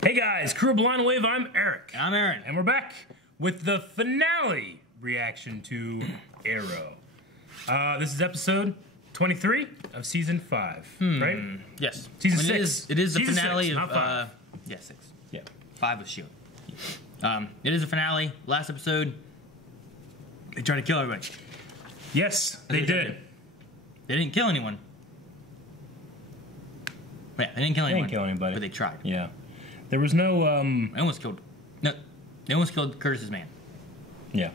Hey guys, Crew of Blind Wave, I'm Eric. I'm Aaron. And we're back with the finale reaction to Arrow. This is episode 23 of season 5, right? Yes. Season 6. It is the Season finale 6, of... not 5. Yeah, 6. Yeah. 5 of S.H.I.E.L.D. It is a finale. Last episode, they tried to kill everybody. Yes, they did. They didn't kill anyone. Yeah, they didn't kill anyone. They didn't kill anybody. But they tried. Yeah. There was no, They almost killed... No, they almost killed Curtis's man. Yeah.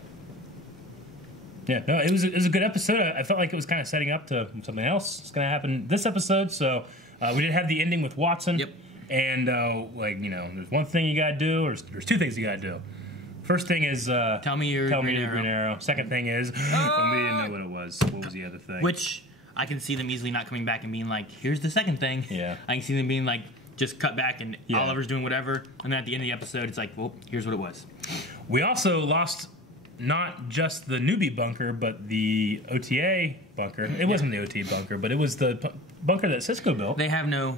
Yeah, no, it was a good episode. I felt like it was kind of setting up to something else. It's going to happen this episode, so we did have the ending with Watson. Yep. And, there's one thing you got to do, or there's two things you got to do. First thing is... Tell me your Green Arrow. Second thing is... we didn't know what it was. What was the other thing? Which, I can see them easily not coming back and being like, here's the second thing. Yeah. I can see them being like, just cut back and Oliver's doing whatever. And then at the end of the episode, it's like, well, here's what it was. We also lost not just the newbie bunker, but the OTA bunker. It wasn't the OTA bunker, but it was the bunker that Cisco built. They have no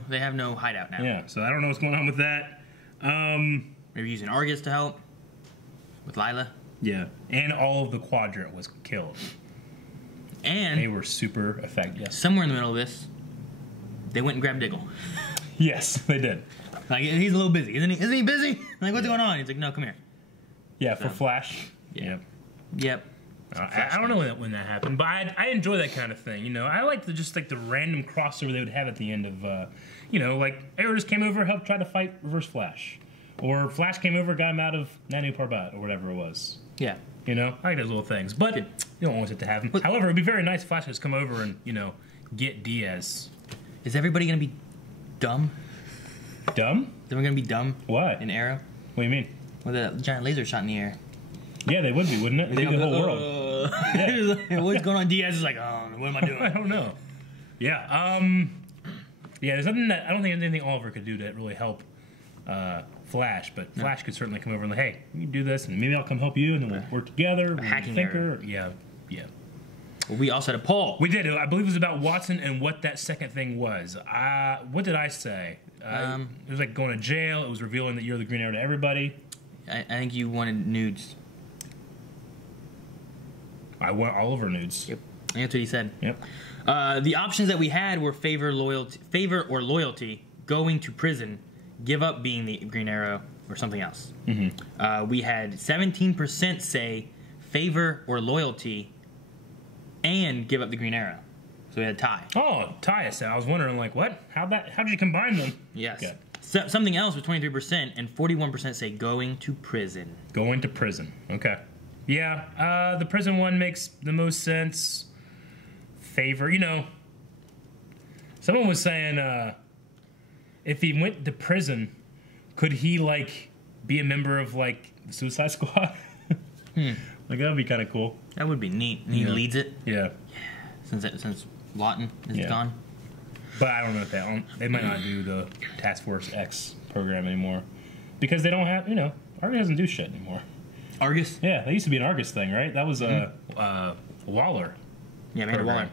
hideout now. Yeah, so I don't know what's going on with that. They're using Argus to help with Lila. Yeah, and all of the quadrant was killed. And they were super effective. Yes. Somewhere in the middle of this, they went and grabbed Diggle. Yes, they did. Like, he's a little busy, isn't he? Isn't he busy? Like, what's going on? He's like, no, come here. Yeah, for Flash. Yeah. Yep. I don't know when that happened, but I enjoy that kind of thing. You know, I like the random crossover they would have at the end of, like Arrow just came over, helped try to fight Reverse Flash, or Flash came over, got him out of Nanu Parbat, or whatever it was. Yeah. You know, I like those little things, but you don't want it to happen. However, it'd be very nice if Flash has come over and get Diaz. Is everybody gonna be dumb? Dumb? Is everyone gonna be dumb? What? In Arrow? What do you mean? With a giant laser shot in the air. Yeah, they would be, wouldn't it? They'd be the whole world. Yeah. What's going on? Diaz is like, oh, what am I doing? I don't know. Yeah. There's nothing that I don't think there's anything Oliver could do to really help Flash, but Flash could certainly come over and like, hey, you can do this, and maybe I'll come help you, and then we'll work together. Hacking error. Yeah. Well, we also had a poll. We did. I believe it was about Watson and what that second thing was. What did I say? It was like going to jail. It was revealing that you're the Green Arrow to everybody. I think you wanted nudes. I want Oliver nudes. Yep. That's what he said. Yep. The options that we had were favor or loyalty, going to prison, give up being the Green Arrow, or something else. Mm-hmm. We had 17% say favor or loyalty, and give up the Green Arrow. So we had a tie. Oh, tie. I was wondering, like, what? How did you combine them? Yes. Okay. So, something else was 23%, and 41% say going to prison. Going to prison. Okay. Yeah, the prison one makes the most sense. Favor, someone was saying if he went to prison, could he, like, be a member of, like, the Suicide Squad? Like, that would be kind of cool. That would be neat. And he leads it. Yeah. Since Lawton is gone. But I don't know if they might not do the Task Force X program anymore. Because they don't have, Argus doesn't do shit anymore. Argus? Yeah, that used to be an Argus thing, right? That was Waller. Yeah, Amanda Waller.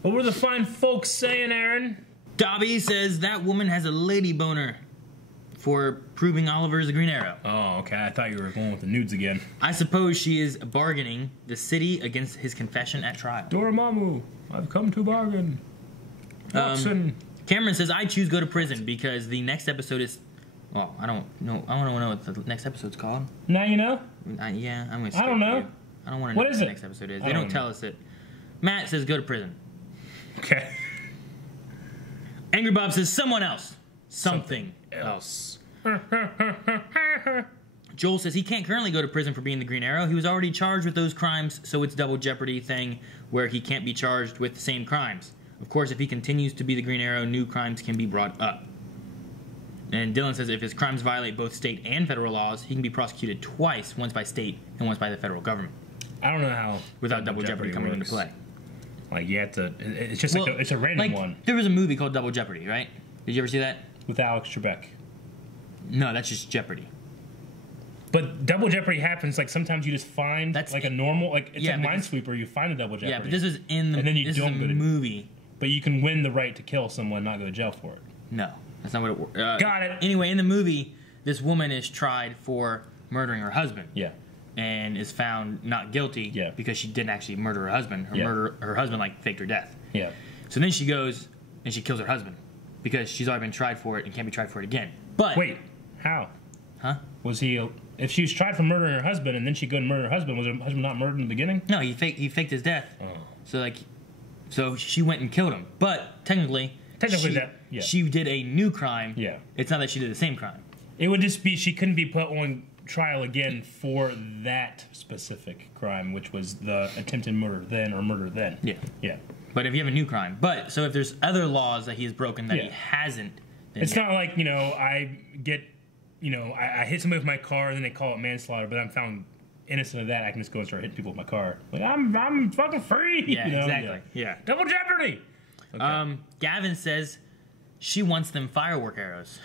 What were the fine folks saying, Aaron? Dobby says that woman has a lady boner for proving Oliver is the Green Arrow. Oh, okay. I thought you were going with the nudes again. I suppose she is bargaining the city against his confession at trial. Dormammu, I've come to bargain. Watson. Cameron says, I choose go to prison because the next episode is... Well, I don't know. I don't know what the next episode's called. Now you know? Yeah, I'm going to skip I don't know. you. I don't want to know what the next episode is. They don't tell us it. Matt says go to prison. Okay. Angry Bob says someone else. Something else. Joel says he can't currently go to prison for being the Green Arrow. He was already charged with those crimes, so it's double jeopardy thing where he can't be charged with the same crimes. Of course, if he continues to be the Green Arrow, new crimes can be brought up. And Dylan says if his crimes violate both state and federal laws, he can be prosecuted twice, once by state and once by the federal government. I don't know how. Without double jeopardy coming into play. Like, you have to. It's just like it's a random one. There was a movie called Double Jeopardy, right? Did you ever see that? With Alex Trebek. No, that's just Jeopardy. But double jeopardy happens like sometimes you just find like a normal it's a Minesweeper. You find a double jeopardy. Yeah, but this is in the and then you don't go to movie. But you can win the right to kill someone, not go to jail for it. No. That's not what it. Got it. Anyway, in the movie, this woman is tried for murdering her husband. Yeah. And is found not guilty. Yeah. Because she didn't actually murder her husband. Her husband like faked her death. Yeah. So then she goes and she kills her husband because she's already been tried for it and can't be tried for it again. But wait, how? Huh? Was he? If she was tried for murdering her husband and then she go and murder her husband, was her husband not murdered in the beginning? No, he faked his death. Oh. So she went and killed him. But technically she did a new crime. Yeah. It's not that she did the same crime. It would just be she couldn't be put on trial again for that specific crime, which was the attempted murder then or murder then. Yeah. Yeah. But if you have a new crime. But so if there's other laws that he has broken that he hasn't, then it's not like, I get, I hit somebody with my car and then they call it manslaughter, but I'm found innocent of that. I can just go and start hitting people with my car. Like, I'm fucking free. Yeah, exactly. Yeah. Double jeopardy. Okay. Gavin says she wants them firework arrows.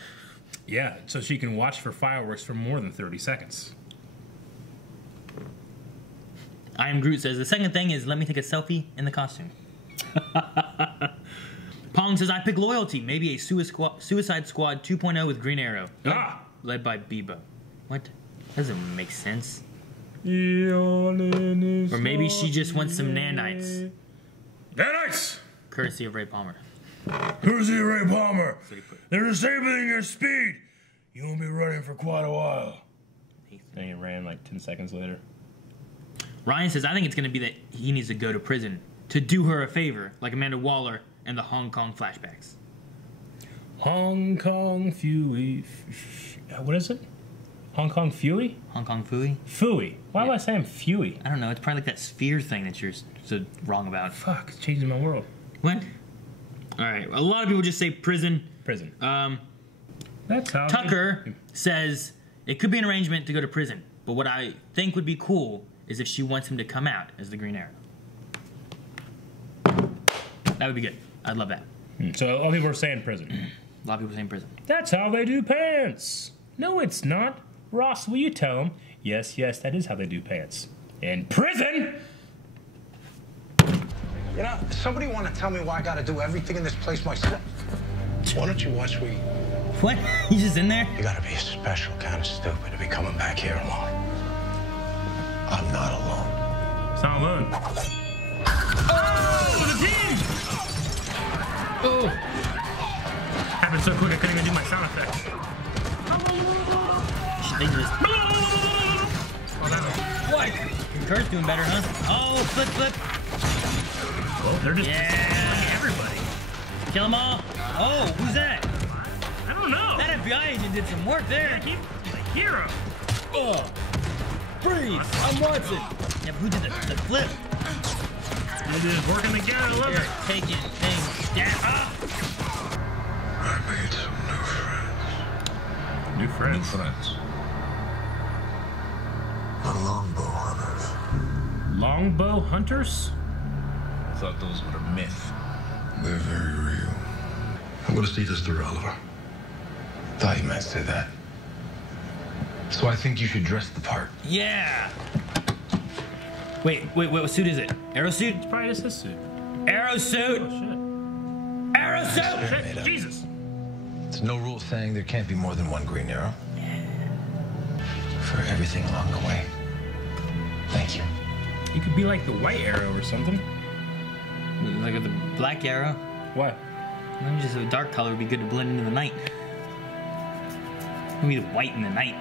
Yeah, so she can watch for fireworks for more than 30 seconds. I Am Groot says the second thing is let me take a selfie in the costume. Pong says I pick loyalty, maybe a Suicide Squad 2.0 with Green Arrow, led by Bebo. What? Doesn't make sense. Or maybe she just wants some nanites. Nanites! Courtesy of Ray Palmer. Courtesy of Ray Palmer. They're disabling your speed. You won't be running for quite a while. And he ran like 10 seconds later. Ryan says I think it's going to be that he needs to go to prison to do her a favor, like Amanda Waller and the Hong Kong flashbacks. Hong Kong Fooey. What is it? Hong Kong Fooey? Hong Kong Fooey? Fooey. Why am I saying Fooey? I don't know. It's probably like that sphere thing that you're so wrong about. Fuck, it's changing my world. What? All right. A lot of people just say prison. Prison. That's how Tucker says it could be an arrangement to go to prison, but what I think would be cool is if she wants him to come out as the Green Arrow. That would be good. I'd love that. So a lot of people are saying prison. A lot of people saying prison. That's how they do pants. No, it's not. Ross, will you tell them? Yes, that is how they do pants. In prison! Somebody want to tell me why I got to do everything in this place myself? Why don't you watch me? What? He's just in there? You got to be a special kind of stupid to be coming back here alone. I'm not alone. It's not alone. Oh, the team! Oh! Happened so quick I couldn't even do my sound effects. They just... Oh, that was... What? Kurt's doing better, huh? Oh, flip. Well, they're just yeah. Everybody. Kill them all. Oh, who's that? I don't know. That FBI agent did some work there. He's a hero. Oh. Freeze. I'm Watson. Yeah, but who did the flip? They're just working together. I love it. Taking things down. I made some new friends. New friends. The longbow hunters. Longbow hunters? I thought those were a myth. They're very real. I'm going to see this through, Oliver. Thought you might say that. So I think you should dress the part. Yeah. Wait, what suit is it? Arrow suit? It's probably just his suit. Arrow suit. Oh, shit. Arrow suit. Shit. Jesus. There's no rule saying there can't be more than one Green Arrow. For everything along the way. Thank you. You could be like the White Arrow or something. Like with the black arrow? What? Maybe just a dark color would be good to blend into the night. Maybe the white in the night.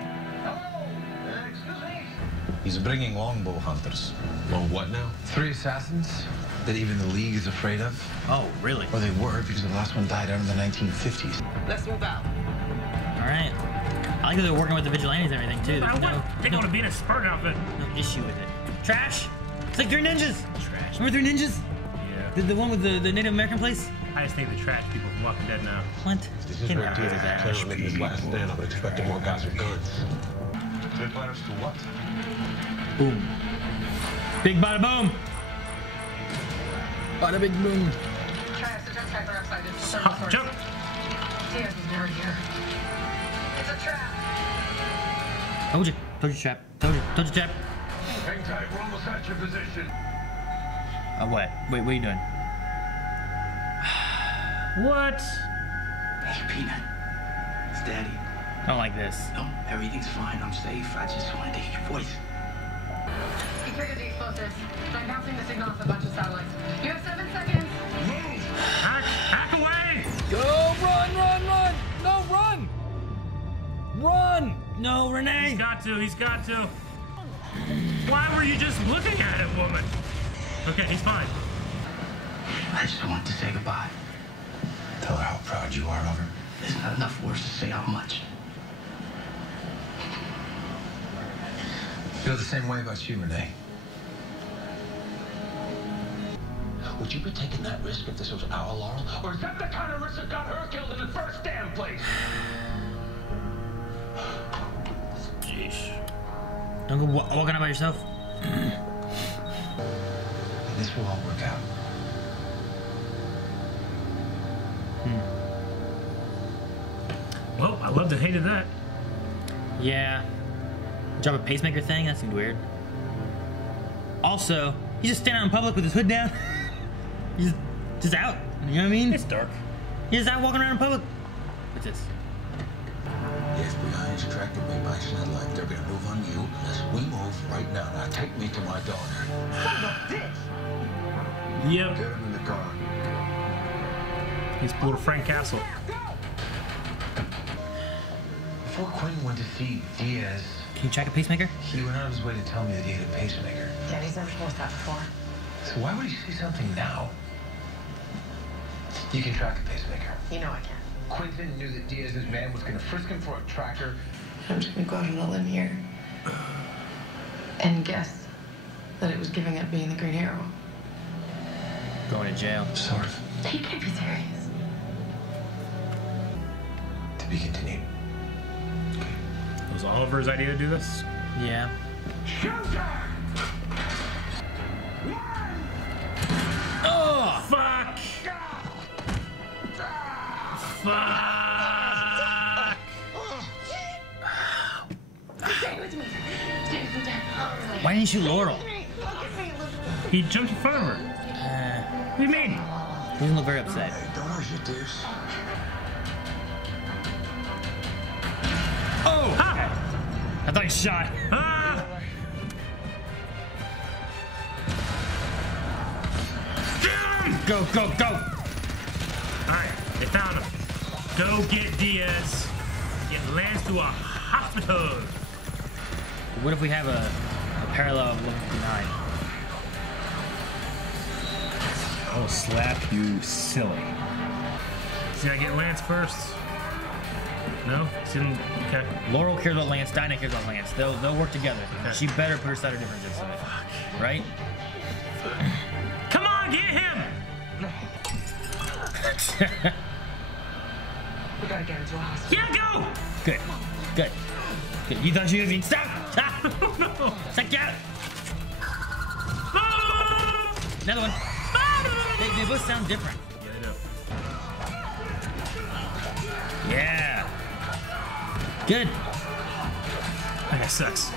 He's bringing longbow hunters. Long what now? 3 assassins that even the League is afraid of. Oh, really? Or they were, because the last one died out in the 1950s. Let's move out. All right. I like that they're working with the vigilantes and everything, too. There's They want to be in a Spartan outfit. no issue with it. Trash? It's like 3 ninjas. Trash. Remember 3 ninjas? Yeah. The one with the Native American place? I just think the trash people from Walking Dead now. What? This is Get where out of I that. can't make this last stand. I would expect more guys with guns. They plan us to what? Boom. Big bada boom. Bada big boom. Try us to check trailer outside. It's a Hop, jump. Damn, he's never here. It's a trap. Told you trap. Told you trap. Hang tight, we're almost at your position. What? Wait, what are you doing? What? Hey, Peanut. Daddy. I don't like this. No, everything's fine. I'm safe. I just want to hear your voice. He triggered the explosives. I'm bouncing the signal off a bunch of satellites. You have 7 seconds. Move! Hack away! Go! Run! No, run! Run! No, Renee! He's got to. Why were you just looking at him, woman? Okay, he's fine. I just want to say goodbye. Tell her how proud you are of her. There's not enough words to say how much. I feel the same way about you, Renee. Would you be taking that risk if this was our Laurel? Or is that the kind of risk that got her killed in the first damn place? Jeez. Don't go walking out by yourself. This will all work out. Well, I loved and hated that. Yeah. Drop a pacemaker thing? That seemed weird. Also, he's just standing out in public with his hood down. He's just out. You know what I mean? It's dark. He's just out walking around in public. What's this? The FBI is tracking me by satellite. They're gonna move on you unless we move right now. Now take me to my daughter. Son of a bitch! Yep. Get him in the car. He's pulled a Frank Castle. Before Quinn went to see Diaz, Can you check a pacemaker? he went out of his way to tell me that he had a pacemaker. Daddy's never told us that before. So why would he say something now? You can track a pacemaker. You know I can. Quentin knew that Diaz's man was gonna frisk him for a tracker. I'm just gonna go out on a limb here and guess that it was giving up being the Green Arrow. Going to jail. Sort of. You can't be serious. To be continued. Was Oliver's idea to do this? Yeah. Oh! Fuck! Fuck! Stay with me. Stay with me, Dad. Why didn't you shoot Laurel? Look at me, Elizabeth. He jumped in front of her. What do you mean? He doesn't look very upset. Hey, don't rush your deuce. Oh! Ha! I thought he shot. Ah! Get him! Go! Alright, they found him. Go get Diaz. Get Lance to a hospital. What if we have a parallel of 159? I'll slap you silly. See, I get Lance first. No? Okay. Laurel cares about Lance, Dinah cares about Lance. They'll work together. Okay. She better put her side of differences in it. Right? Come on, get him! We gotta get him to a hospital. Yeah, go! Good. You thought you were being stop! No! Stop! Get out! Ah! Another one. They both sound different. Yeah, they do. Yeah. Good. That guy sucks.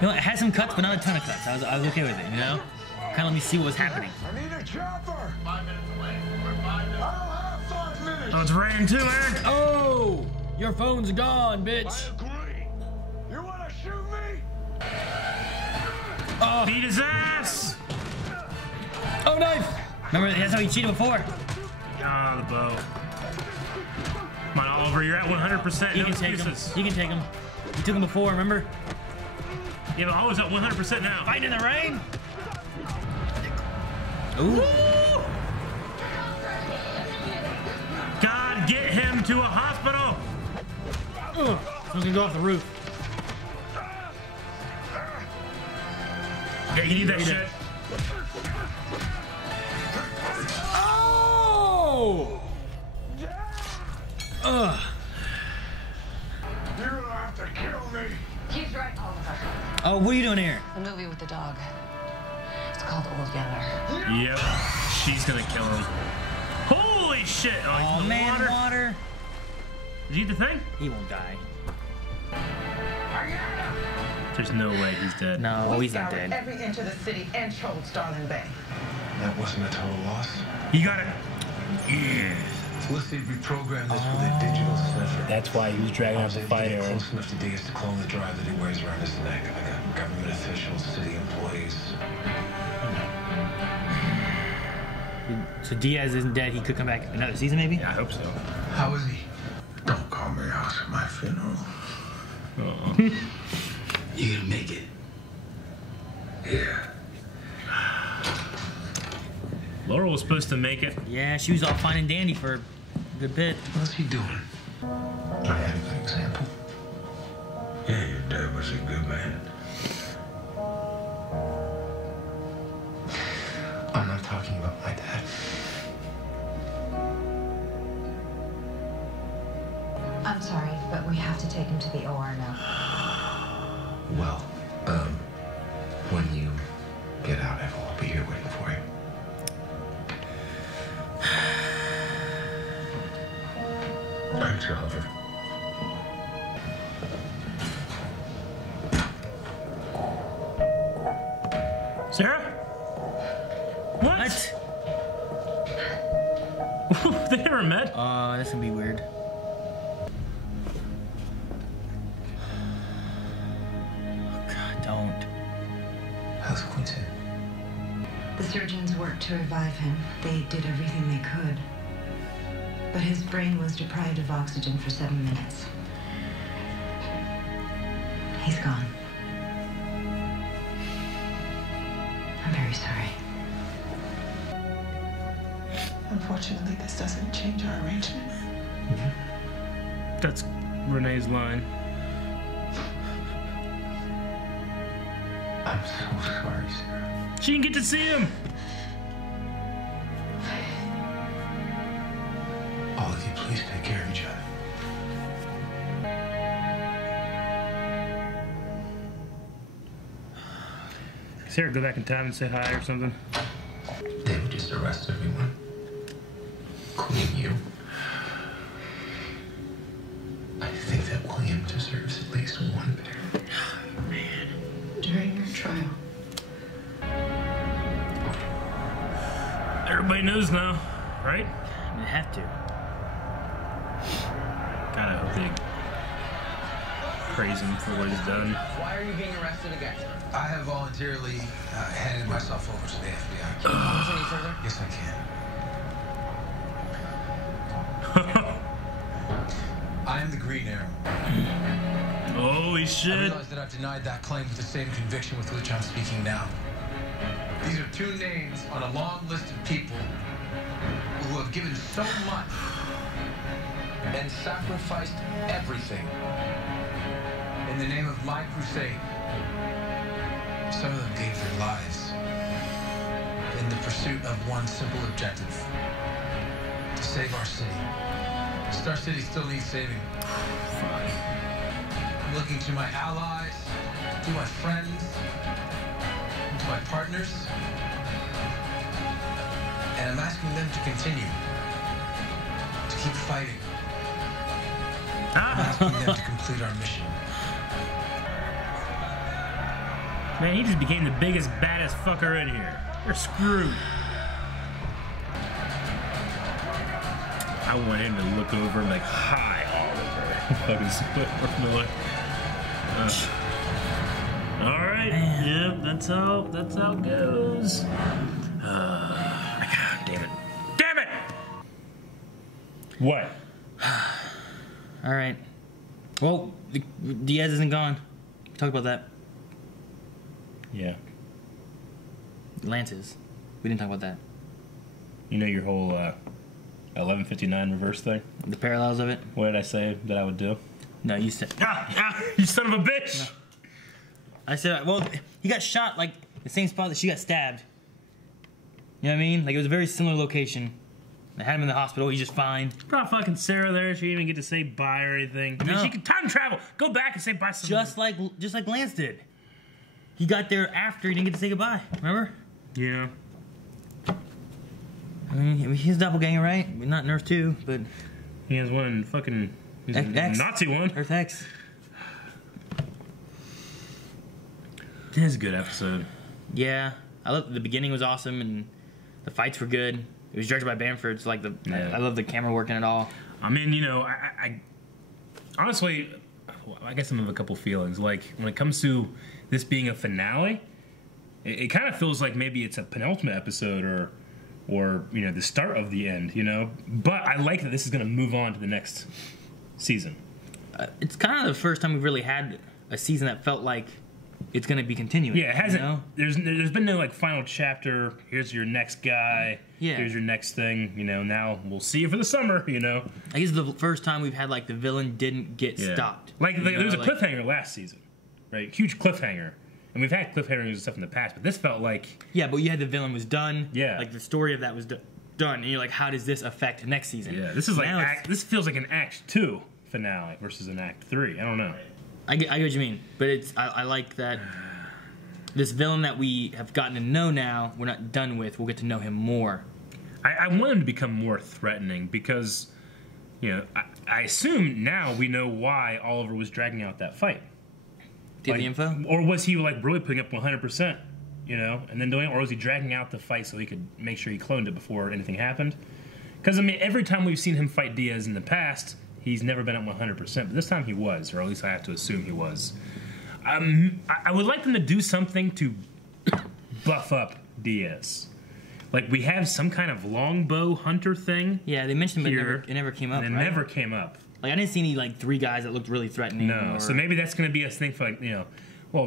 You know, it had some cuts, but not a ton of cuts. I was okay with it, you know? Kind of let me see what was happening. I need a chopper. 5 minutes away. We're 5 minutes. I don't have 5 minutes. Oh, it's raining too, man. Oh! Your phone's gone, bitch. Agree. You wanna shoot me? Oh, Beat his ass! oh, knife! Remember, that's how he cheated before. Ah, the bow. Come on, Oliver, you're at 100%. He No can take him. excuses. He can take him. You took him before, remember? Yeah, but Oliver's at 100% now. Fighting in the rain. Ooh. God, get him to a hospital! Ugh. Someone's gonna go off the roof. Yeah, you need that shit. Oh! Ugh. You're gonna have to kill me. He's right, Oliver. Oh, what are you doing here? The movie with the dog. It's called Old Yeller. Yep, she's gonna kill him. Holy shit! Oh, he's Oh in the man, water. water. Did you eat the thing? He won't die. There's no way he's dead. No, We he's not scoured dead. every inch of the city and chose Starling Bay. That wasn't a total loss. You got it. Yeah. Let's say reprogram this with a digital sniffer. That's why he was dragging out the fight era. Close enough to Diaz to clone the drive that he wears around his neck. I got government officials, city employees. So Diaz isn't dead. He could come back another season, maybe? Yeah, I hope so. How is he? Don't call me out at my funeral. You gonna make it? Yeah. Laurel was supposed to make it. Yeah, she was all fine and dandy for a good bit. What's he doing? I had a good example. Yeah, your dad was a good man. I'm not talking about my dad. I'm sorry, but we have to take him to the OR now. Well, when you get out, I will be here waiting for you. Thanks, Oliver. Sarah? What? They never met? That's gonna be weird. Oh, God, don't. How's Quinton? The surgeons worked to revive him. They did everything they could. But his brain was deprived of oxygen for 7 minutes. He's gone. I'm very sorry. Unfortunately, this doesn't change our arrangement. That's Renee's line. I'm so sorry, Sarah. She didn't get to see him. All of you, please take care of each other. Sarah, go back in time and say hi or something. They would just arrest everyone, including you. I think that William deserves at least one bear. During your trial, Everybody knows now, right? They have to. God, I hope they praise him for what he's done. Why are you being arrested again? I have voluntarily handed myself over to the FBI. Can you promise any further? Yes, I can. I am the Green Arrow. Holy I shit. realize that I've denied that claim with the same conviction with which I'm speaking now. These are two names on a long list of people who have given so much and sacrificed everything in the name of my crusade. Some of them gave their lives in the pursuit of one simple objective: to save our city. Star City still needs saving. I'm looking to my allies, to my friends, and to my partners, and I'm asking them to continue, to keep fighting. I'm asking them to complete our mission. Man, he just became the biggest, baddest fucker in here. You're screwed. I want him to look over and like, hi, Oliver. Fucking split Miller. All right. Yep, that's how it goes. God damn it. Damn it! What? All right. Well, Diaz isn't gone. Talk about that. Yeah. Lance is. We didn't talk about that. You know your whole 1159 reverse thing? The parallels of it. What did I say that I would do? No, you said. You son of a bitch! No. I said, well, he got shot like the same spot that she got stabbed. You know what I mean? Like it was a very similar location. They had him in the hospital. He's just fine. Brought fucking Sarah there. She didn't even get to say bye or anything. I mean, No. she could time travel. Go back and say bye. To Just like Lance did. He got there after he didn't get to say goodbye. Remember? Yeah. I mean, he's a doppelganger, right? I mean, not Nerf 2, but He has one fucking he's a X. Nazi one. Earth X. It is a good episode. Yeah, I love the beginning was awesome and the fights were good. It was directed by Bamford. So like Yeah. I love the camera work in it all. I mean, I honestly, well, I guess I'm of a couple feelings. Like when it comes to this being a finale, it kind of feels like maybe it's a penultimate episode or the start of the end. But I like that this is going to move on to the next season. It's kind of the first time we've really had a season that felt like it's going to be continuing. Yeah, it hasn't. There's been no like final chapter. Here's your next guy. Yeah. Here's your next thing. Now we'll see you for the summer. I guess the first time we've had like the villain didn't get stopped. Like there was a cliffhanger last season, right? Huge cliffhanger. And we've had cliffhangers and stuff in the past, but this felt like... Yeah, but you had the villain was done. Yeah. Like, the story of that was done. And you're like, how does this affect next season? Yeah, this is this feels like an Act 2 finale versus an Act 3. I don't know. I get what you mean. But I like that this villain that we have gotten to know now, we're not done with. We'll get to know him more. I want him to become more threatening because, I assume now we know why Oliver was dragging out that fight. Do you have the info? Or was he like really putting up 100%, and then doing it, or was he dragging out the fight so he could make sure he cloned it before anything happened? Because I mean, every time we've seen him fight Diaz in the past, he's never been at 100%, but this time he was, or at least I have to assume he was. I would like them to do something to buff up Diaz. Like we have some kind of longbow hunter thing. Yeah, they mentioned it, here, but it never came up. And it never came up. Like I didn't see any like 3 guys that looked really threatening. No, so maybe that's going to be a thing for like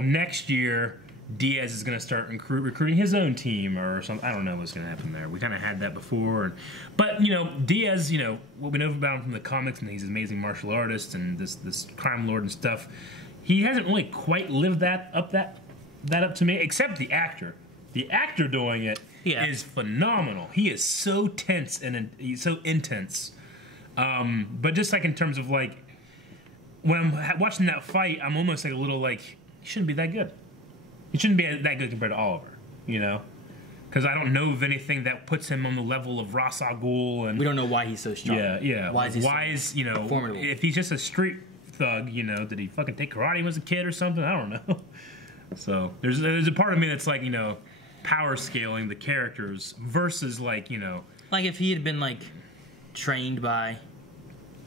next year Diaz is going to start recruiting his own team or something. I don't know what's going to happen there. We kind of had that before, but Diaz, what we know about him from the comics, and he's an amazing martial artist and this crime lord and stuff. He hasn't really quite lived that up to me, except the actor. The actor doing it is phenomenal. He is so tense and he's so intense. But just like in terms of like when I'm watching that fight, I'm almost like a little like he shouldn't be that good. He shouldn't be that good compared to Oliver, because I don't know of anything that puts him on the level of Ra's al Ghul, and we don't know why he's so strong. Yeah. Why is he formidable? If he's just a street thug, did he fucking take karate when he was a kid or something? I don't know. So there's a part of me that's like power scaling the characters versus like like if he had been like trained by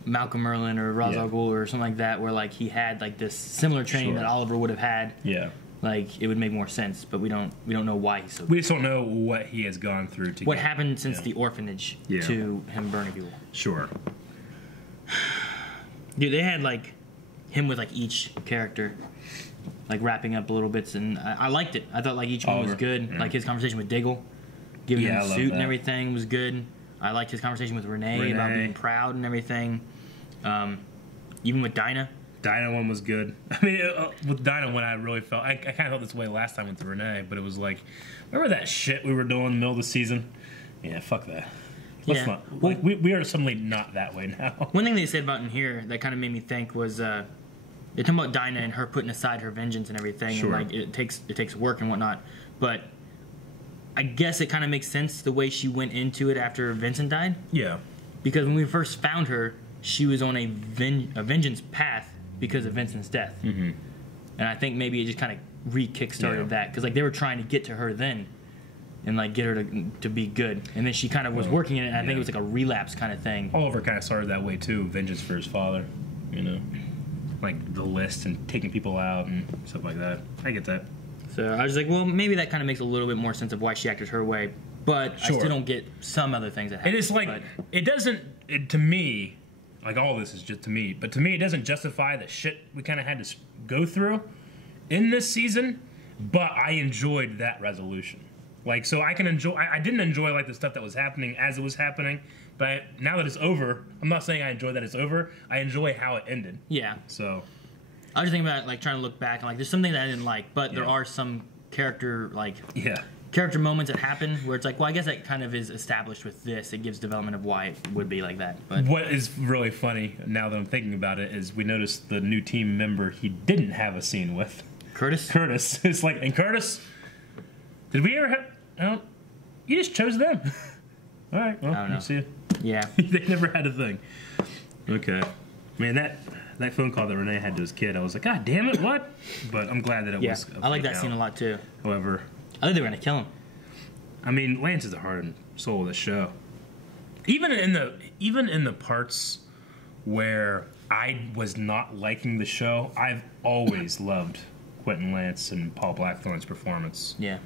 Malcolm Merlin or Ra's al Ghul or something like that, where like he had like this similar training that Oliver would have had. Yeah. Like it would make more sense, but we don't know why he's so. We just don't know what he has gone through to. What happened since the orphanage to him burning people. Sure. Dude, they had like him with like each character, like wrapping up little bits, and I liked it. I thought like each one was good. Yeah. Like his conversation with Diggle, giving him the suit and everything was good. I liked his conversation with Renee about being proud and everything. Even with Dinah. Dinah one was good. I mean, with Dinah one, I really felt... I kind of felt this way last time with Renee, but it was like... Remember that shit we were doing in the middle of the season? Yeah, fuck that. Let's not... Like, we are suddenly not that way now. One thing they said about in here that kind of made me think was... they're talking about Dinah and her putting aside her vengeance and everything. Sure. And, like, it takes work and whatnot. But I guess it kind of makes sense the way she went into it after Vincent died. Yeah. Because when we first found her, she was on a vengeance path because of Vincent's death. Mm-hmm. And I think maybe it just kind of re-kickstarted that. Because, like, they were trying to get to her then and, like, get her to be good. And then she kind of was working in it, and I think it was like a relapse kind of thing. Oliver kind of started that way, too. Vengeance for his father, Like, the list and taking people out and stuff like that. I get that. So I was like, well, maybe that kind of makes a little bit more sense of why she acted her way. But I still don't get some other things that happen. It is like, it doesn't, to me... Like, all this is just to me. But to me, it doesn't justify the shit we kind of had to go through in this season. But I enjoyed that resolution. Like, so I can enjoy... I didn't enjoy, like, the stuff that was happening as it was happening. But now that it's over... I'm not saying I enjoy that it's over. I enjoy how it ended. Yeah. So... I was thinking about, like, trying to look back. And, like, there's something that I didn't like. But there are some character, like... Yeah. Character moments that happen where it's like, well, I guess that kind of is established with this. It gives development of why it would be like that. But what is really funny, now that I'm thinking about it, is we noticed the new team member he didn't have a scene with. Curtis? Curtis. It's like, and Curtis, did we ever have... No, you just chose them. All right, well, I don't know. See you. Yeah. They never had a thing. Okay. Man, that phone call that Renee had to his kid, I was like, God damn it, what? But I'm glad that it was... I like that scene a lot, too. However... I think they were going to kill him. I mean, Lance is the heart and soul of the show. even in the parts where I was not liking the show, I've always loved Quentin Lance and Paul Blackthorne's performance. Yeah.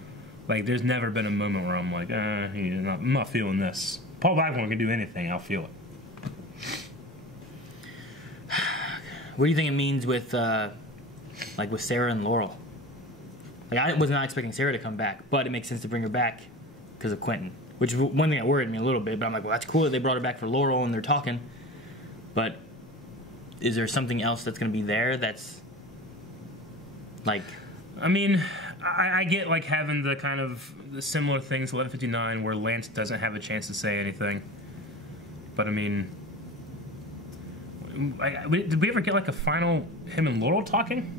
Like, there's never been a moment where I'm like, I'm not feeling this. Paul Blackthorne can do anything, I'll feel it. What do you think it means with, with Sarah and Laurel? Like, I was not expecting Sarah to come back, but it makes sense to bring her back because of Quentin. Which is one thing that worried me a little bit, but I'm like, well, that's cool that they brought her back for Laurel and they're talking. But is there something else that's going to be there that's, like... I mean, I get, like, having the kind of the similar things, 11:59, where Lance doesn't have a chance to say anything. But, I mean... did we ever get, like, a final him and Laurel talking?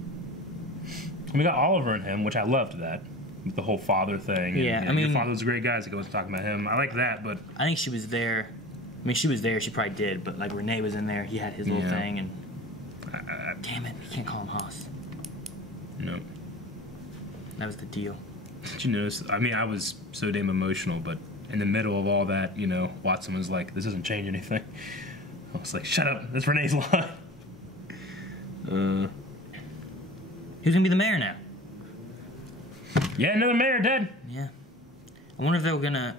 We got Oliver and him, which I loved that. The whole father thing. Yeah, and, I mean... your father was a great guy, so he goes talking about him. I like that, but... I think she was there. I mean, she was there. She probably did. But, like, Renee was in there. He had his little thing, and... damn it. You can't call him Haas. No. That was the deal. Did you notice? I mean, I was so damn emotional, but in the middle of all that, Watson was like, this doesn't change anything. I was like, shut up. That's Renee's line. Who's going to be the mayor now? Yeah, another mayor dead. Yeah. I wonder if they were going to...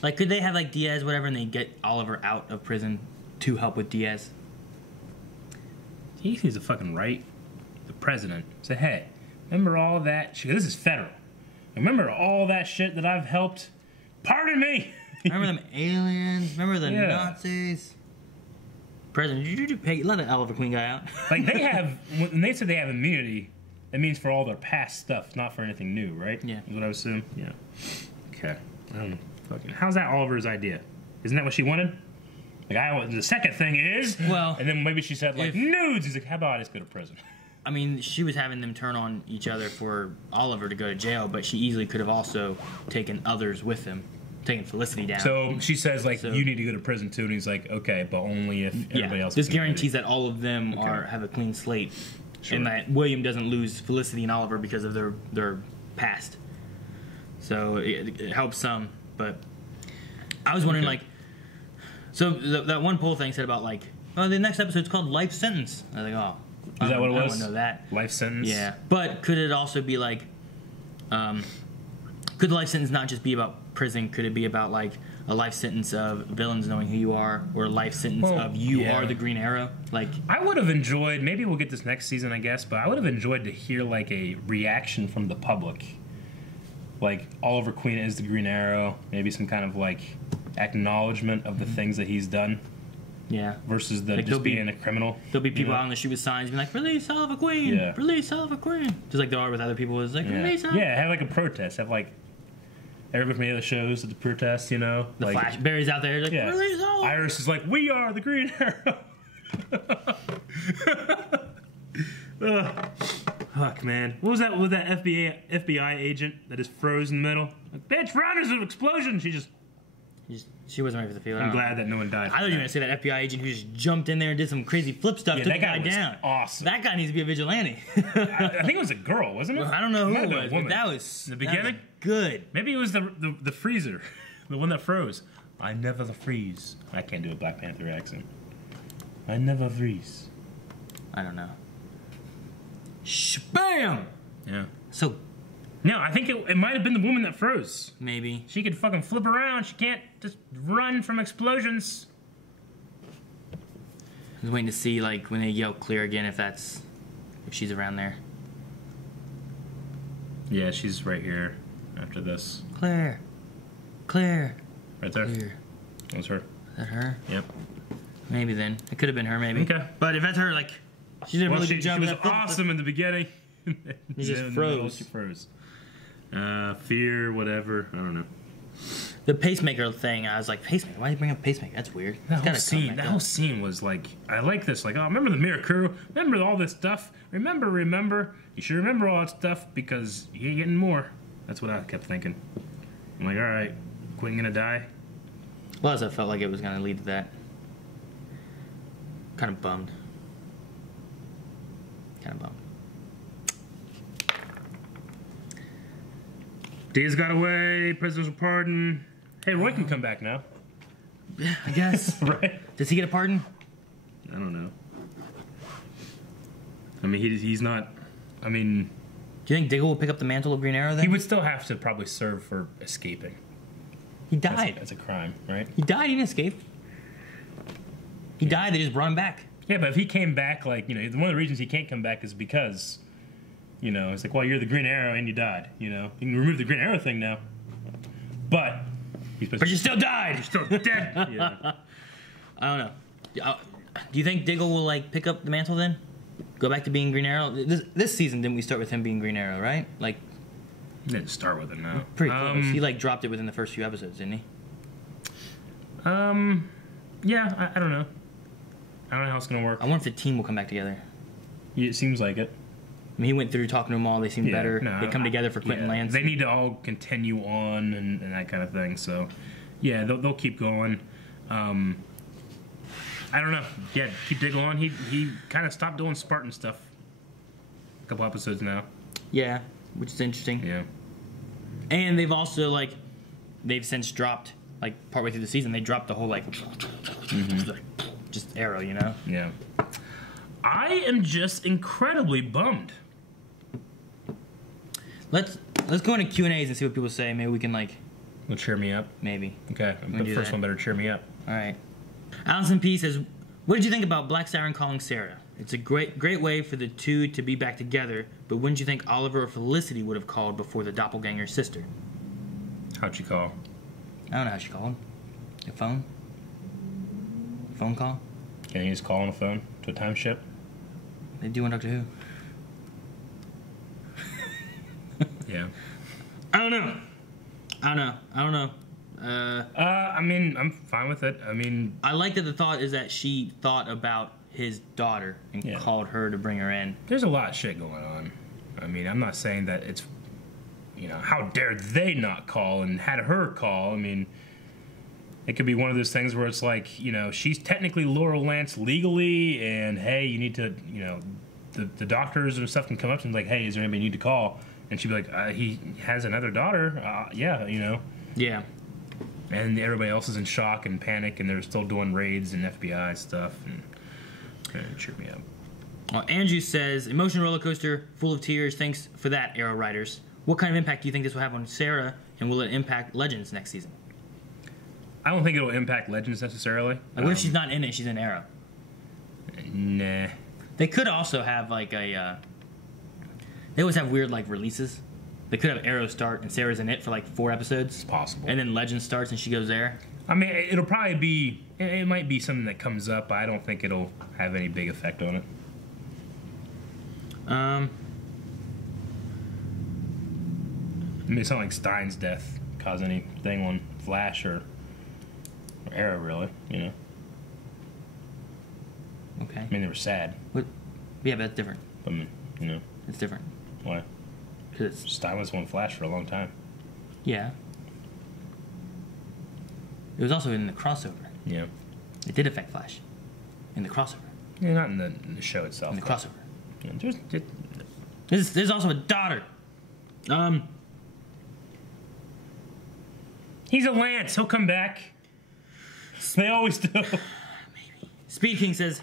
Like, could they have, like, Diaz, whatever, and they get Oliver out of prison to help with Diaz? He needs to fucking write the president. Say, hey, remember all that shit? This is federal. Remember all that shit that I've helped? Pardon me! Remember them aliens? Remember the Nazis? President, did you let an Oliver Queen guy out? Like, they have... When they said they have immunity, that means for all their past stuff, not for anything new, right? Yeah. Is what I assume? Yeah. Okay. How's that Oliver's idea? Isn't that what she wanted? Like, the second thing is... Well... And then maybe she said, like, nudes! He's like, how about I just go to prison? I mean, she was having them turn on each other for Oliver to go to jail, but she easily could have also taken others with him, taken Felicity down. So she says, like, you need to go to prison, too, and he's like, okay, but only if everybody else... This guarantees that all of them have a clean slate, and that William doesn't lose Felicity and Oliver because of their past. So it helps some, but I was wondering, like... So that one poll thing said about, like, oh, the next episode's called Life Sentence. I was like, oh... Is that what it was? I don't know that. Life sentence? Yeah. But could it also be like, could the life sentence not just be about prison? Could it be about like a life sentence of villains knowing who you are, or a life sentence of you are the Green Arrow? Like, I would have enjoyed, maybe we'll get this next season, I guess, but I would have enjoyed to hear like a reaction from the public. Like, Oliver Queen is the Green Arrow, maybe some kind of like acknowledgement of the things that he's done. Yeah. Versus just being a criminal. There'll be people out on the street with signs being like, release Oliver Queen! Yeah. Release Oliver Queen! Just like there are with other people. It's like, release Oliver. Yeah, have like a protest. Have like everybody from the other shows at the protest, The like, Flash. Barry's out there like, release Oliver! Iris is like, we are the Green Arrow! Fuck, man. What was that with that FBI agent that just froze in the middle? Like, bitch, run, there's an explosion! She wasn't ready for the field. I'm glad that no one died. I don't even say that FBI agent who just jumped in there and did some crazy flip stuff, took the guy down. Awesome. That guy needs to be a vigilante. I think it was a girl, wasn't it? Well, I don't know who it was, but that was... In the beginning? Good. Maybe it was the freezer. The one that froze. I never freeze. I can't do a Black Panther accent. I never freeze. I don't know. Bam! Yeah. So... No, I think it might have been the woman that froze. Maybe. She could fucking flip around. She can't just run from explosions. I was waiting to see, like, when they yell clear again, if she's around there. Yeah, she's right here after this. Claire. Claire. Right there. Claire. That was her. Is that her? Yep. Maybe then. It could have been her, maybe. Okay. But if that's her, like, she did a really good job. She was awesome in the beginning. She just froze. She froze. Fear, whatever. I don't know. The pacemaker thing, I was like, pacemaker? Why did you bring up pacemaker? That's weird. That whole scene was like, I like this. Like, oh, remember the Mirror Crew? Remember all this stuff? Remember. You should remember all that stuff because you ain't getting more. That's what I kept thinking. I'm like, all right, Quinn gonna die? Plus, I felt like it was gonna lead to that. Kind of bummed. Diaz got away, prisoners were pardoned. Hey, Roy can come back now. Yeah, I guess. Right? Does he get a pardon? I don't know. I mean, he's not. I mean, Do you think Diggle will pick up the mantle of Green Arrow then? he would still have to probably serve for escaping. He died. That's a crime, right? He died. He didn't escape. He died. They just brought him back. Yeah, but if he came back, like, you know, one of the reasons he can't come back is because, you know, it's like, well, you're the Green Arrow and you died. You know, you can remove the Green Arrow thing now, but But you still died. you're still dead. Yeah. I don't know. Do you think Diggle will like pick up the mantle then? Go back to being Green Arrow. This season, didn't we start with him being Green Arrow? Right? Like Didn't start with it, no. pretty close. He like dropped it within the first few episodes, didn't he? Yeah, I don't know. I don't know how it's gonna work. I wonder if the team will come back together. Yeah, it seems like it. I mean, he went through talking to them all. They seem better. no, They come together for Quentin Lance. They need to all continue on and that kind of thing. So, yeah, they'll keep going. I don't know. Yeah, keep Diggle on. He kind of stopped doing Spartan stuff a couple episodes now. Yeah, which is interesting. Yeah. And they've also like they've since dropped like partway through the season. They dropped the whole like just arrow, you know. Yeah. I am just incredibly bummed. Let's go into Q&As and see what people say. Maybe we can like Will cheer me up. maybe. Okay, We the do first that. one better cheer me up. All right. Allison P says, "What did you think about Black Siren calling Sarah? It's a great way for the two to be back together. But wouldn't you think Oliver or Felicity would have called before the doppelganger sister? How'd you call? I don't know how she called. A phone? Phone call? Can you just call on a phone to a time ship? They do on Doctor Who. Yeah. I don't know. I mean, I'm fine with it. I mean, I like that the thought is that she thought about his daughter and Yeah. called her to bring her in. there's a lot of shit going on. I mean, I'm not saying that it's, you know, how dare they not call and had her call. I mean, it could be one of those things where it's like, you know, she's technically Laurel Lance legally, and hey, you need to, you know, the doctors and stuff can come up to him like, hey, is there anybody you need to call? And she'd be like, he has another daughter. Yeah, you know. Yeah. And everybody else is in shock and panic, and they're still doing raids and FBI stuff, and cheer me up. Well, Andrew says, emotional roller coaster, full of tears. Thanks for that, Arrow Riders. What kind of impact do you think this will have on Sarah, and will it impact Legends next season? I don't think it'll impact Legends necessarily. Like, what if she's not in it? She's in Arrow. Nah. They could also have like a. They always have weird like releases. They could have Arrow start and Sarah's in it for like 4 episodes. It's possible. And then Legend starts and she goes there. I mean, it'll probably be. It might be something that comes up, but I don't think it'll have any big effect on it. I mean, it's not like Stein's death caused anything on Flash or Arrow, really. You know. Okay. I mean, they were sad, What? Yeah, but that's different. but I mean, you know, It's different. why? Cause Stein was on Flash for a long time. yeah. It was also in the crossover. Yeah. It did affect Flash. In the crossover. Yeah, not in the show itself. In the but- crossover. Yeah, There's also a daughter. he's a Lance. He'll come back. They always do. Speed King says,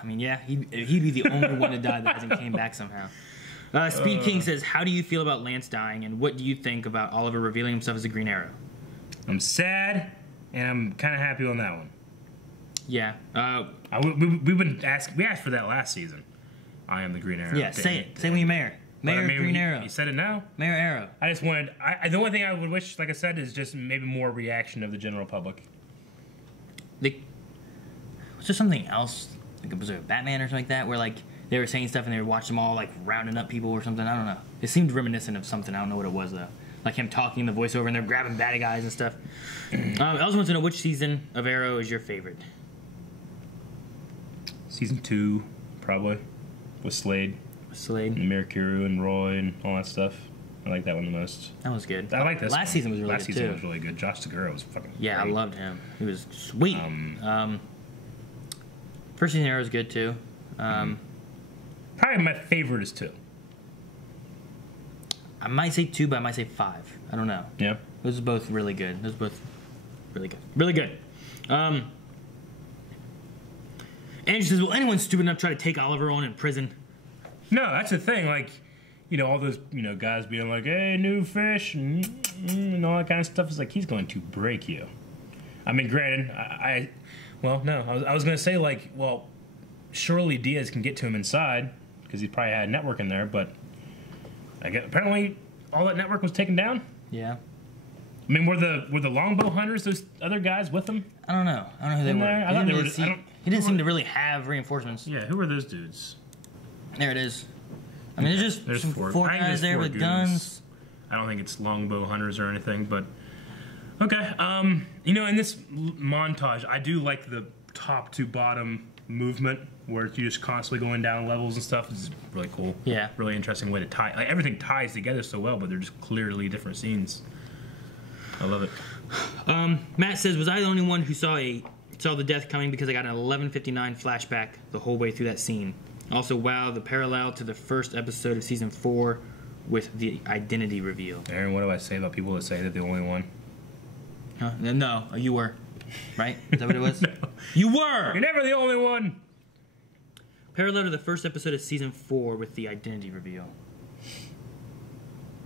I mean, yeah, he'd be the only one to die that hasn't came back somehow. Speed King says, how do you feel about Lance dying, and what do you think about Oliver revealing himself as a Green Arrow? I'm sad, and I'm kind of happy on that one. Yeah. We asked for that last season. I am the Green Arrow. Yeah, say it. Say it when you're mayor. Mayor I mean, Green Arrow. You said it now. Mayor Arrow. I just wanted. The only thing I would wish, like I said, is just maybe more reaction of the general public. Was there something else? Like, was there a Batman or something like that, where like they were saying stuff and they would watch them all like rounding up people or something? I don't know. It seemed reminiscent of something. I don't know what it was though. Like him talking in the voiceover and they're grabbing bad guys and stuff. I also want to know which season of Arrow is your favorite. Season 2, probably, with Slade, Slade. and Mirakuru and Roy and all that stuff. I like that one the most. That was good. I like this. Last season was really Last good season too. was really good. Josh Segura was fucking. Yeah, great. I loved him. He was sweet. First season Arrow was good too. Probably my favorite is 2. I might say 2, but I might say 5. I don't know. Yeah. Those are both really good. Those are both really good. Really good. Andrew says, will anyone stupid enough try to take Oliver on in prison? No, that's the thing. Like, you know, all those, you know, guys being like, hey, new fish, and all that kind of stuff. Is like, he's going to break you. I mean, granted, I was going to say, like, well, surely Diaz can get to him inside because he probably had network in there, but I guess, apparently all that network was taken down. Yeah. I mean, were the longbow hunters those other guys with them? I don't know who they were. I thought they were. He didn't seem to really have reinforcements. Yeah, who were those dudes? There it is. I mean, there's some four guys there with guns. I don't think it's longbow hunters or anything, but okay. You know, in this montage, I do like the top to bottom movement where you're just constantly going down levels and stuff. It's really cool. Yeah. Really interesting way to tie. Like, everything ties together so well, but they're just clearly different scenes. I love it. Matt says, was I the only one who saw the death coming because I got an 11:59 flashback the whole way through that scene? Also, wow, the parallel to the first episode of season 4 with the identity reveal. Aaron, what do I say about people that say that they're the only one? Huh? No, you were. Right? Is that what it was? No. You were! You're never the only one! Parallel to the first episode of season 4 with the identity reveal.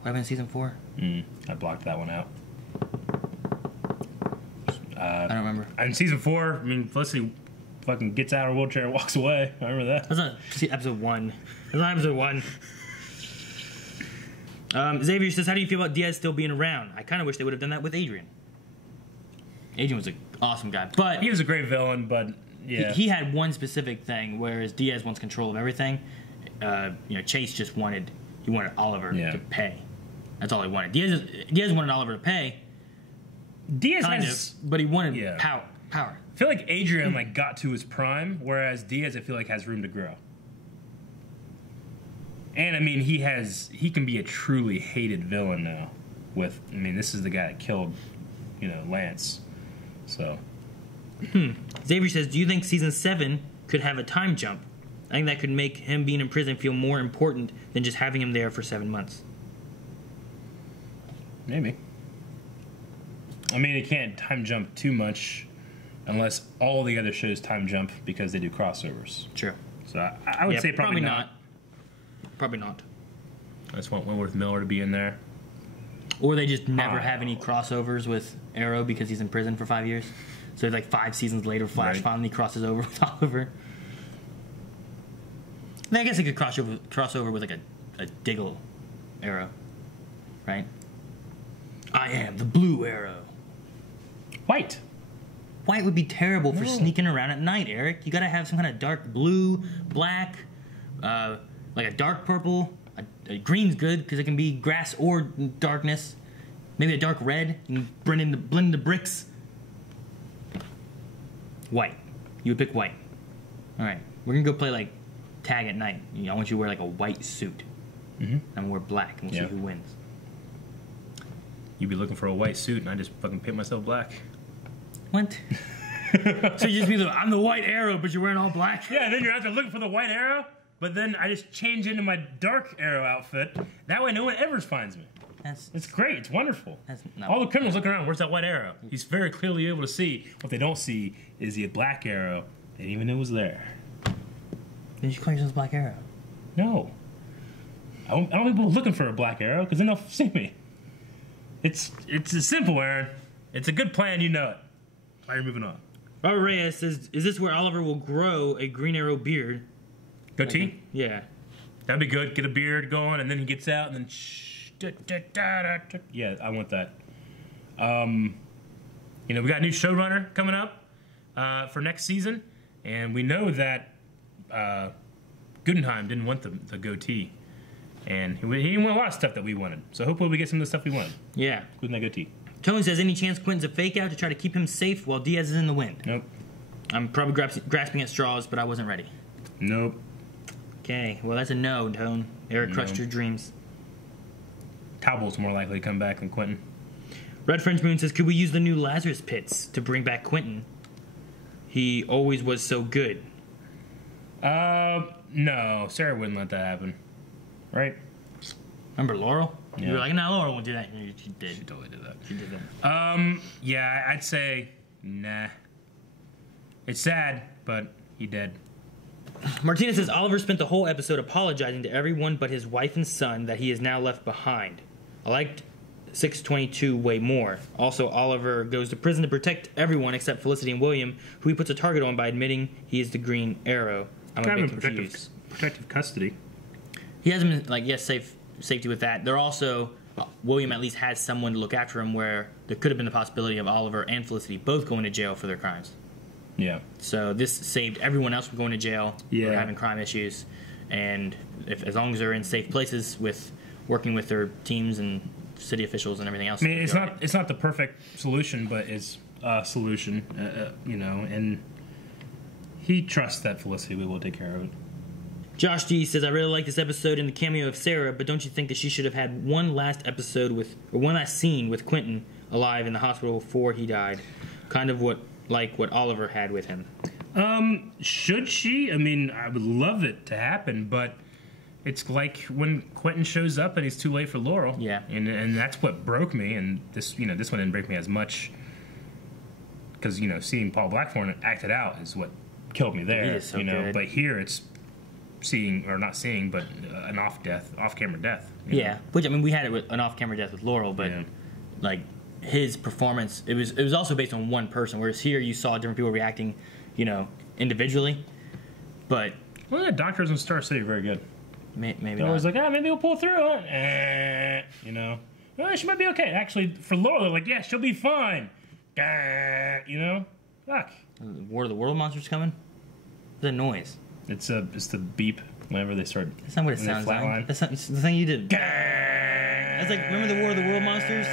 What happened in season 4? I blocked that one out. I don't remember. In season 4, I mean, Felicity fucking gets out of her wheelchair and walks away. I remember that. That's not episode 1. That's not episode 1. Xavier says, how do you feel about Diaz still being around? I kind of wish they would have done that with Adrian. Adrian was an awesome guy, but he was a great villain, but yeah. He had one specific thing, whereas Diaz wants control of everything. Chase just wanted Oliver to pay. That's all he wanted. Diaz wanted Oliver to pay. But he wanted power. I feel like Adrian got to his prime, whereas Diaz I feel like has room to grow. And I mean he can be a truly hated villain now. This is the guy that killed, Lance. So Xavier says, do you think season 7 could have a time jump? I think that could make him being in prison feel more important than just having him there for 7 months. Maybe. I mean, it can't time jump too much unless all the other shows time jump because they do crossovers. True. So I would say probably not. Probably not. I just want Wentworth Miller to be in there. Or they just never have any crossovers with Arrow because he's in prison for 5 years. So 5 seasons later, Flash finally crosses over with Oliver. I guess it could cross over with a Diggle Arrow, right? I am the Blue Arrow. White would be terrible for sneaking around at night, Eric. You gotta have some kind of dark blue, black, like a dark purple. A green's good because it can be grass or darkness. Maybe a dark red. You can blend the bricks. White. You would pick white. All right. We're gonna go play tag at night. I want you to wear a white suit. Mm-hmm. I'm gonna wear black, and we'll see who wins. You'd be looking for a white suit, and I just fucking paint myself black. What? So you just be I'm the White Arrow, but you're wearing all black? Yeah, then you're out there looking for the White Arrow, but then I just change into my Dark Arrow outfit. That way no one ever finds me. It's great. It's wonderful. All the criminals looking around, where's that White Arrow? He's very clearly able to see. What they don't see is the Black Arrow. They didn't even know it was there. Did you call yourself Black Arrow? No. I don't want people looking for a Black Arrow, because then they'll see me. It's simple, Aaron. It's a good plan, you know it. All right, moving on. Robert Reyes says, is this where Oliver will grow a Green Arrow beard? Goatee? Yeah. That'd be good. Get a beard going, and then he gets out, and then yeah, I want that. We got a new showrunner coming up for next season, and we know that Guggenheim didn't want the goatee, and he didn't want a lot of stuff that we wanted. So hopefully we get some of the stuff we wanted. Yeah, including that goatee. Tony says, any chance Quentin's a fake out to try to keep him safe while Diaz is in the wind? Nope. I'm probably grasping at straws, but I wasn't ready. Nope. Okay, well, that's a no, Tone. Eric crushed your dreams. Talbot's more likely to come back than Quentin. Red French Moon says, could we use the new Lazarus pits to bring back Quentin? He always was so good. No. Sarah wouldn't let that happen. Right? Remember Laurel? Yeah. You were like, no, Laurel won't do that. She did. She totally did that. She did that. Yeah, I'd say nah. It's sad, but he dead. Martina says Oliver spent the whole episode apologizing to everyone but his wife and son that he is now left behind. I liked 622 way more. Also, Oliver goes to prison to protect everyone except Felicity and William, who he puts a target on by admitting he is the Green Arrow. I'm a bit confused. Protective custody. He has him, like, yes, safety with that. They're also, William at least has someone to look after him where there could have been the possibility of Oliver and Felicity both going to jail for their crimes. Yeah. So this saved everyone else from going to jail or having crime issues. And as long as they're in safe places with working with their teams and city officials and everything else. I mean, it's not the perfect solution, but it's a solution, you know, and he trusts that Felicity will take care of it. Josh G says, I really like this episode and the cameo of Sarah, but don't you think that she should have had one last scene with Quentin alive in the hospital before he died? Kind of what Oliver had with him. Should she? I mean, I would love it to happen, but it's like when Quentin shows up and he's too late for Laurel. Yeah. And that's what broke me, and this one didn't break me as much because, seeing Paul Blackthorne acted out is what killed me there. He is so good. But here it's not seeing, but an off-camera death. Yeah, which, I mean, we had it with an off-camera death with Laurel, but like his performance, it was also based on one person, whereas here you saw different people reacting, individually. But the doctors in Star City are very good. Maybe they're always like, maybe we'll pull through it. Well, she might be okay. Actually, for Laurel, they're like, yeah, she'll be fine. Fuck. War of the World Monsters coming? What's that noise? It's the beep whenever they start. That's not what it sounds like. That's not, it's the thing you did. That's like, remember the War of the World Monsters?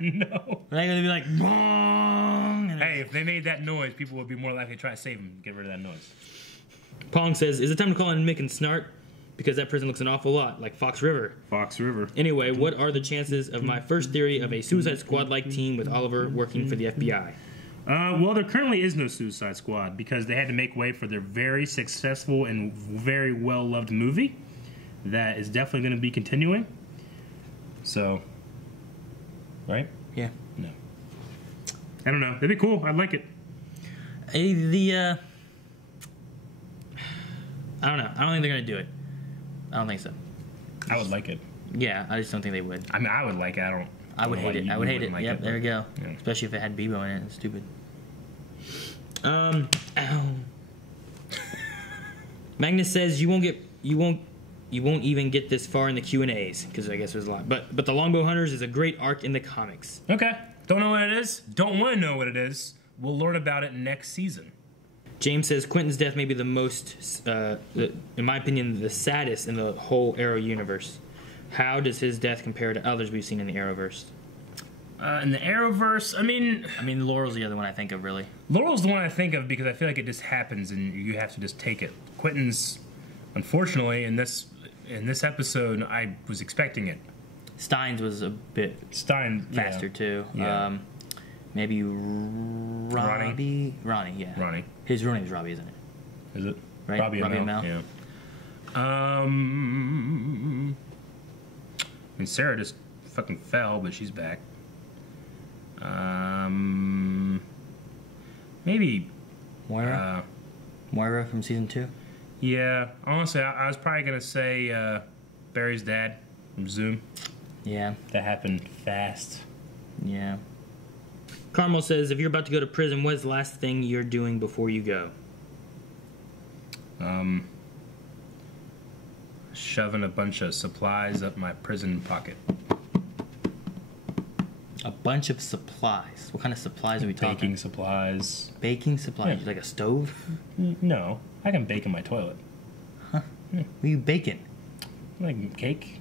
No. They're going to be like, bong. Hey, if they made that noise, people would be more likely to try to save them. Get rid of that noise. Pong says, is it time to call in Mick and Snart? Because that prison looks an awful lot like Fox River. Fox River. Anyway, what are the chances of my first theory of a Suicide Squad-like team with Oliver working for the FBI? Well, there currently is no Suicide Squad because they had to make way for their very successful and very well-loved movie that is definitely going to be continuing. So, right? Yeah. No. I don't know. That'd be cool. I'd like it. I don't know. I don't think they're going to do it. I don't think so. I would like it. Yeah, I just don't think they would. I mean, I would like it. I would hate it. I would hate it. Like yep, it, there we go. Yeah. Especially if it had Bebo in it. It's stupid. Magnus says you won't even get this far in the Q&As because I guess there's a lot. But the Longbow Hunters is a great arc in the comics. Okay. Don't know what it is. Don't want to know what it is. We'll learn about it next season. James says Quentin's death may be the most, in my opinion, the saddest in the whole Arrow universe. How does his death compare to others we've seen in the Arrowverse? In the Arrowverse, I mean, Laurel's the other one I think of, really. Laurel's the one I think of because I feel like it just happens and you have to just take it. Quentin's, unfortunately, in this episode, I was expecting it. Stein's was a bit faster too. Yeah. Maybe Ronnie, yeah. Ronnie. His real name's Robbie, isn't it? Is it? Right? Robbie Amell? Yeah. I mean, Sarah just fucking fell, but she's back. Maybe Moira? Moira from season 2? Yeah. Honestly, I was probably going to say Barry's dad from Zoom. Yeah. That happened fast. Yeah. Carmel says, if you're about to go to prison, what is the last thing you're doing before you go? Shoving a bunch of supplies up my prison pocket. A bunch of supplies? What kind of supplies are we talking? Baking supplies. Baking supplies? Yeah. Like a stove? No. I can bake in my toilet. Huh? Yeah. What are you baking? Like cake.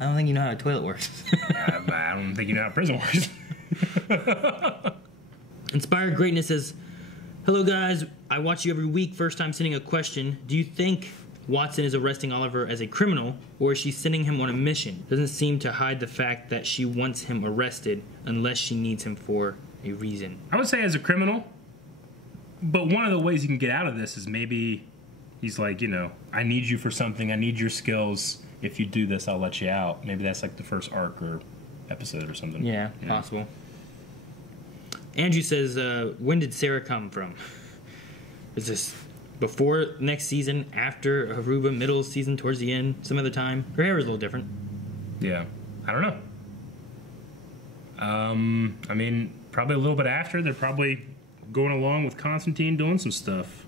I don't think you know how a toilet works. I don't think you know how prison works. Inspired Greatness says, hello guys, I watch you every week. First time sending a question. Do you think Watson is arresting Oliver as a criminal, or is she sending him on a mission? Doesn't seem to hide the fact that she wants him arrested unless she needs him for a reason. I would say as a criminal, but one of the ways you can get out of this is maybe he's like, I need you for something, I need your skills. If you do this, I'll let you out. Maybe that's like the first arc or episode or something. Yeah, possible. Andrew says, when did Sarah come from? Is this before next season, after Aruba, middle of season, towards the end, some other time? Her hair is a little different. Yeah. I don't know. I mean, probably a little bit after. They're probably going along with Constantine doing some stuff.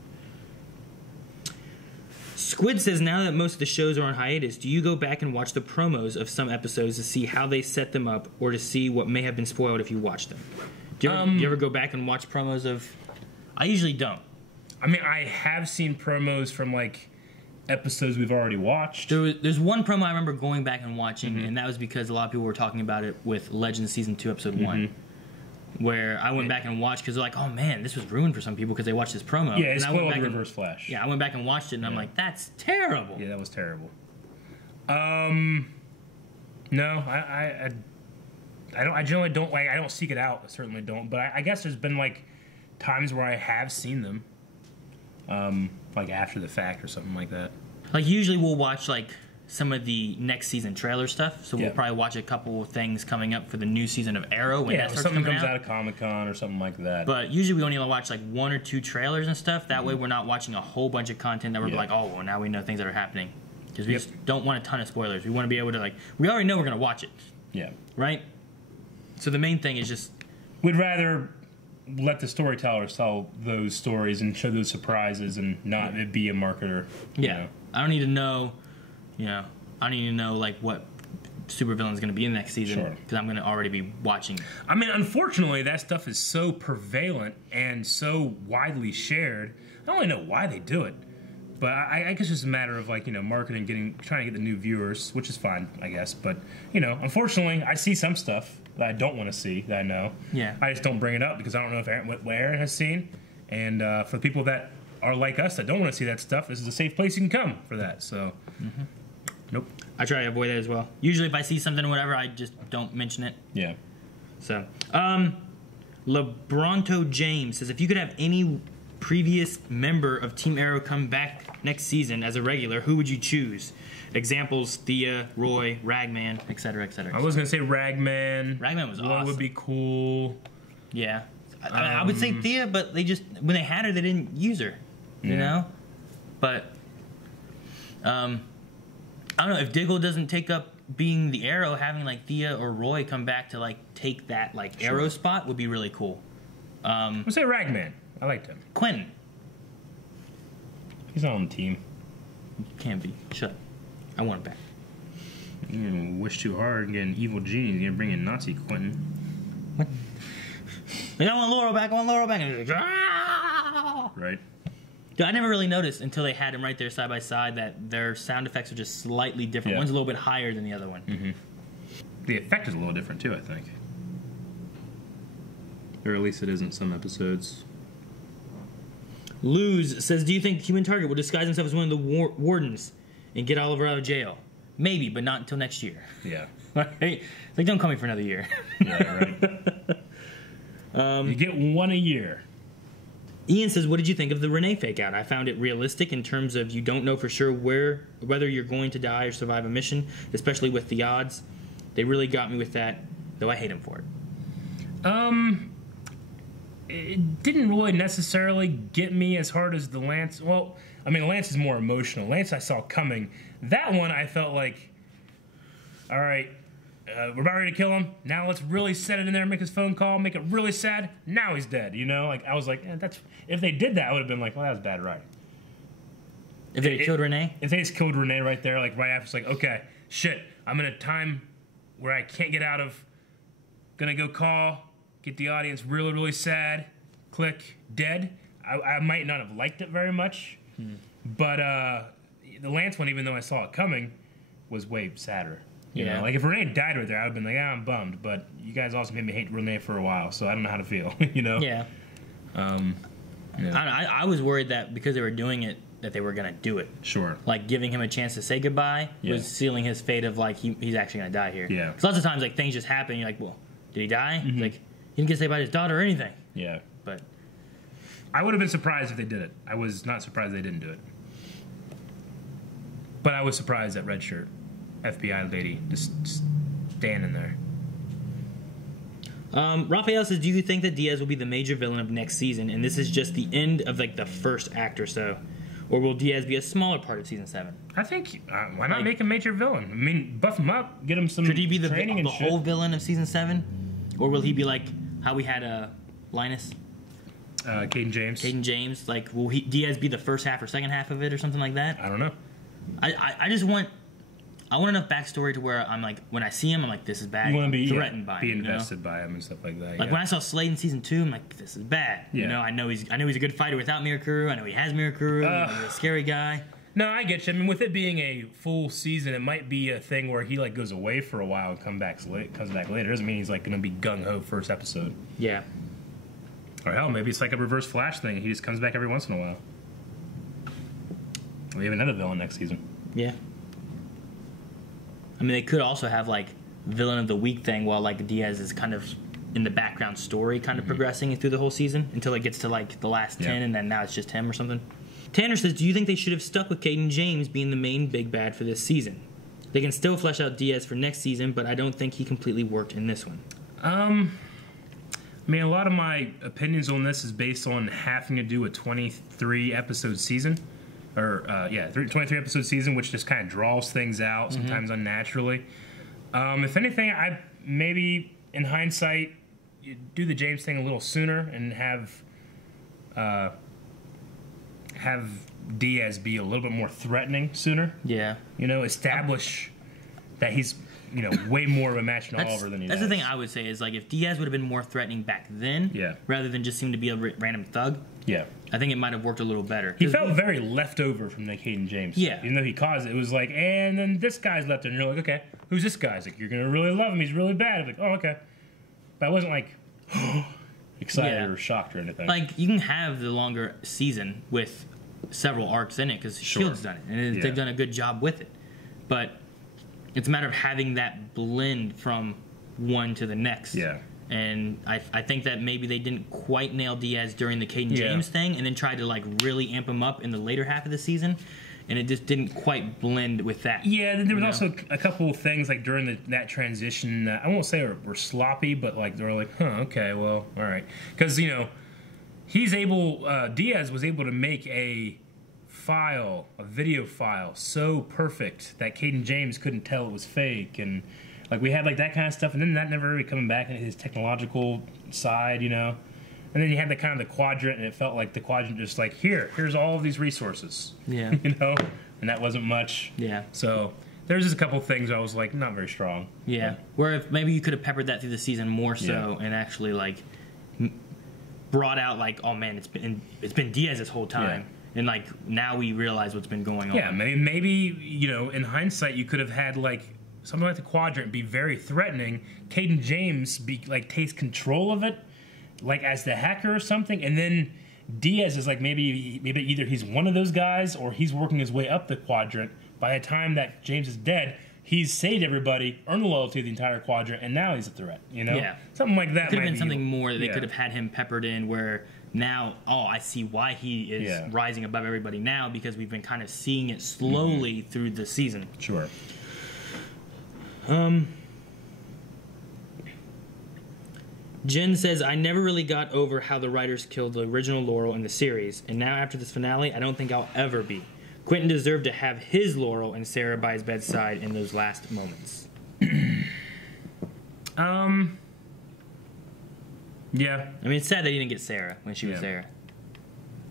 Squid says, now that most of the shows are on hiatus, do you go back and watch the promos of some episodes to see how they set them up or to see what may have been spoiled if you watch them? Do you ever go back and watch promos of... I usually don't. I mean, I have seen promos from, like, episodes we've already watched. There's one promo I remember going back and watching, and that was because a lot of people were talking about it with Legends Season 2, Episode 1. Where I went back and watched because they're like, oh man, this was ruined for some people because they watched this promo. Yeah, it's spoiled spoiled Reverse Flash. Yeah, I went back and watched it and I'm like, that's terrible. Yeah, that was terrible. No, I don't. I generally don't like. I don't seek it out. I certainly don't. But I guess there's been like times where I have seen them, like after the fact or something like that. Like usually we'll watch like some of the next season trailer stuff. So we'll probably watch a couple of things coming up for the new season of Arrow when that starts something coming comes out of Comic-Con or something like that. But usually we only watch like 1 or 2 trailers and stuff. That way we're not watching a whole bunch of content that we're like, oh, well, now we know things that are happening. Because we just don't want a ton of spoilers. We want to be able to like, we already know we're going to watch it. Yeah. Right? So the main thing is just... We'd rather let the storytellers tell those stories and show those surprises and not it be a marketer. Yeah. You know? I don't need to know... You know, I don't need to know like what supervillain is going to be in the next season because I'm going to already be watching. I mean, unfortunately, that stuff is so prevalent and so widely shared. I don't really know why they do it, but I guess it's just a matter of like marketing, trying to get the new viewers, which is fine, I guess. But unfortunately, I see some stuff that I don't want to see that I know. Yeah, I just don't bring it up because I don't know what Aaron has seen, and for the people that are like us that don't want to see that stuff, this is a safe place you can come for that. So. Nope. I try to avoid that as well. Usually if I see something or whatever, I just don't mention it. Yeah. So, LeBronto James says, if you could have any previous member of Team Arrow come back next season as a regular, who would you choose? Examples, Thea, Roy, Ragman, etc., etc. I was going to say Ragman. Ragman was awesome. Roy would be cool. Yeah. I would say Thea, but they just, when they had her, they didn't use her. You know? But, I don't know, if Diggle doesn't take up being the Arrow, having like Thea or Roy come back to like take that like Arrow spot would be really cool. Let's say Ragman. I liked him. Quentin. He's not on the team. Can't be. Shut up. I want him back. You're gonna wish too hard and get an evil genie. You're gonna bring in Nazi Quentin. What? I want Laurel back. I want Laurel back. Right. I never really noticed until they had them right there side by side that their sound effects are just slightly different. Yeah. One's a little bit higher than the other one. Mm-hmm. The effect is a little different too, I think. Or at least it is in some episodes. Luz says, do you think Human Target will disguise himself as one of the wardens and get Oliver out of jail? Maybe, but not until next year. Yeah. Like, don't call me for another year. Yeah, right. You get one a year. Ian says, what did you think of the Renee fake out? I found it realistic in terms of you don't know for sure whether you're going to die or survive a mission, especially with the odds. They really got me with that, though I hate him for it. It didn't really necessarily get me as hard as the Lance. Well, I mean, Lance is more emotional. Lance I saw coming. That one I felt like, all right, we're about ready to kill him. Now let's really set it in there, make his phone call, make it really sad. Now he's dead, Like, I was like, that's... If they did that, I would have been like, well, that was bad writing. If they killed Renee? If they just killed Renee right there, like, right after, it's like, okay, shit, I'm in a time where I can't get out of... Gonna go call, get the audience really, really sad, click, dead. I might not have liked it very much, but the Lance one, even though I saw it coming, was way sadder. You know, like if Renee died right there, I would have been like, I'm bummed. But you guys also made me hate Renee for a while, so I don't know how to feel. Yeah. I was worried that because they were doing it, that they were gonna do it. Sure. Like giving him a chance to say goodbye was sealing his fate of like he's actually gonna die here. Yeah. Because lots of times like things just happen. You're like, well, did he die? Like he didn't get to say about his daughter or anything. Yeah. But I would have been surprised if they did it. I was not surprised they didn't do it. But I was surprised that red shirt FBI lady just standing there. Raphael says, do you think that Diaz will be the major villain of next season, and this is just the end of like the first act or so? Or will Diaz be a smaller part of season 7? I think, why not make a major villain? I mean, buff him up, get him some Could he be the training and whole shit. villain of season 7? Or will he be like how we had Linus? Caden James. Caden James. Like, will Diaz be the first half or second half of it or something like that? I don't know. I just want... I want enough backstory to where I'm like, when I see him, I'm like, this is bad. You want to be threatened by be him, invested by him and stuff like that. Like when I saw Slade in season 2, I'm like, this is bad. Yeah. You know, I know he's a good fighter without Mirakuru. I know he has Mirakuru. He's a scary guy. No, I get you. I mean, with it being a full season, it might be a thing where he like goes away for a while and comes back later. Doesn't mean he's like going to be gung ho first episode. Yeah. Or hell, maybe it's like a reverse Flash thing. He just comes back every once in a while. We have another villain next season. Yeah. I mean, they could also have like villain of the week thing while like Diaz is kind of in the background story, kind of progressing through the whole season until it gets to like the last 10, and then now it's just him or something. Tanner says, do you think they should have stuck with Caden James being the main big bad for this season? They can still flesh out Diaz for next season, but I don't think he completely worked in this one. I mean, a lot of my opinions on this is based on having to do a 23 episode season. Or, 23 episode season, which just kind of draws things out, sometimes unnaturally. If anything, I maybe, in hindsight, you do the James thing a little sooner and have Diaz be a little bit more threatening sooner. Yeah. You know, establish that he's, you know, way more of a match than Oliver than he That's is. the thing I would say is, like, if Diaz would have been more threatening back then, rather than just seem to be a random thug, I think it might have worked a little better. He felt very leftover from the Caden James. Yeah. Even though he caused it, it was like, and then this guy's left, and you're like, okay, who's this guy? It's like, you're going to really love him. He's really bad. I'm like, oh, okay. But I wasn't like excited or shocked or anything. Like, you can have the longer season with several arcs in it because S.H.I.E.L.D.'s done it, and they've done a good job with it. But it's a matter of having that blend from one to the next. Yeah. And I think that maybe they didn't quite nail Diaz during the Caden James thing, and then tried to like really amp him up in the later half of the season, and it just didn't quite blend with that. Yeah, there was also a couple of things like during that transition that I won't say were sloppy, but like they were like, okay, well, all right, because you know Diaz was able to make a video file so perfect that Caden James couldn't tell it was fake, and like we had like that kind of stuff, and then that never really coming back into his technological side, you know. And then you had the kind of the quadrant, and it felt like the quadrant just like here's all of these resources, you know, and that wasn't much. Yeah. So there's just a couple things I was like not very strong. Yeah. Where if maybe you could have peppered that through the season more so, and actually like brought out like, oh man, it's been Diaz this whole time. Yeah. And like now we realize what's been going on. Yeah, maybe you know, in hindsight, you could have had like something like the quadrant be very threatening. Caden James be like takes control of it, like as the hacker or something, and then Diaz is like maybe either he's one of those guys or he's working his way up the quadrant. By the time that James is dead, he's saved everybody, earned the loyalty of the entire quadrant, and now he's a threat. You know, something like that. Could have been something more that they could have had him peppered in where. Now, I see why he is rising above everybody now, because we've been kind of seeing it slowly through the season. Sure. Jen says, I never really got over how the writers killed the original Laurel in the series, and now after this finale, I don't think I'll ever be. Quentin deserved to have his Laurel and Sarah by his bedside in those last moments. Yeah. I mean, it's sad that he didn't get Sarah when she was there.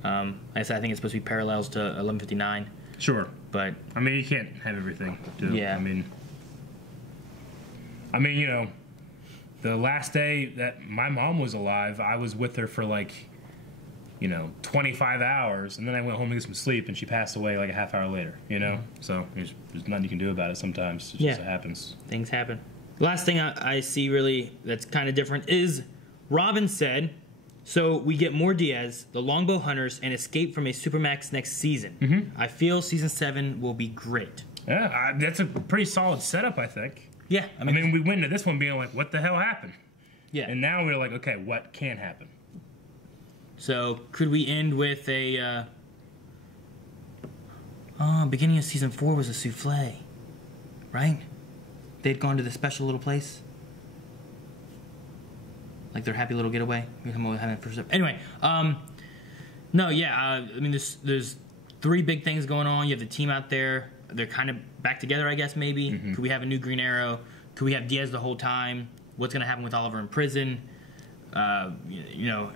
I think it's supposed to be parallels to 1159. Sure. But I mean, you can't have everything. Yeah. I mean, you know, the last day that my mom was alive, I was with her for like, you know, 25 hours, and then I went home to get some sleep, and she passed away like a half hour later. You know, so there's nothing you can do about it. Sometimes it just happens. Things happen. The last thing I see really that's kind of different is Robin said, so we get more Diaz, the Longbow Hunters, and escape from a Supermax next season. I feel season 7 will be great. Yeah, that's a pretty solid setup, I think. Yeah. I mean, we went into this one being like, what the hell happened? Yeah. And now we're like, okay, what can happen? So could we end with a... beginning of season 4 was a souffle, right? They'd gone to the special little place. like their happy little getaway. Anyway, no, yeah. I mean, there's 3 big things going on. You have the team out there. They're kind of back together, I guess, maybe. Mm-hmm. Could we have a new Green Arrow? Could we have Diaz the whole time? What's going to happen with Oliver in prison? You know,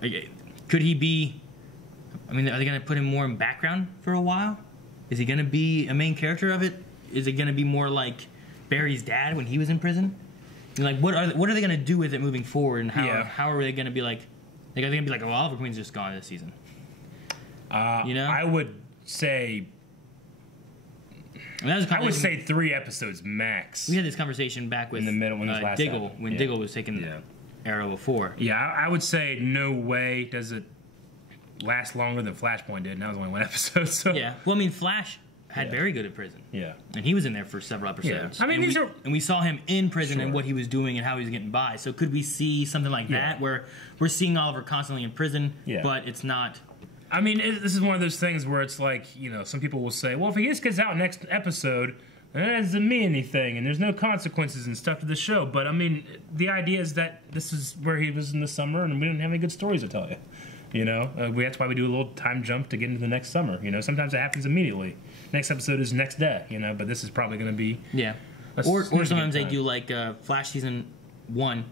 could he be... I mean, are they going to put him more in background for a while? Is he going to be a main character of it? Is it going to be more like Barry's dad when he was in prison? And like, what are they going to do with it moving forward? And how are they going to be like... Like, are they going to be like, oh, Oliver Queen's just gone this season? You know? I would say... I would say 3 episodes max. We had this conversation back with in the middle when Diggle, when Diggle was taking Arrow before. Yeah, I would say no way does it last longer than Flashpoint did, and that was only 1 episode. So yeah, well, I mean, Flash had Barry good at prison. Yeah, and he was in there for several episodes. Yeah. I mean, and we saw him in prison and what he was doing and how he was getting by. So could we see something like that where we're seeing Oliver constantly in prison, but it's not... I mean, this is one of those things where it's like, you know, some people will say, well, if he just gets out next episode, that doesn't mean anything, and there's no consequences and stuff to the show. But, I mean, the idea is that this is where he was in the summer, and we didn't have any good stories to tell you. You know, that's why we do a little time jump to get into the next summer. You know, sometimes it happens immediately. Next episode is next day, you know, but this is probably going to be... Yeah. Or sometimes they do, like, Flash Season 1.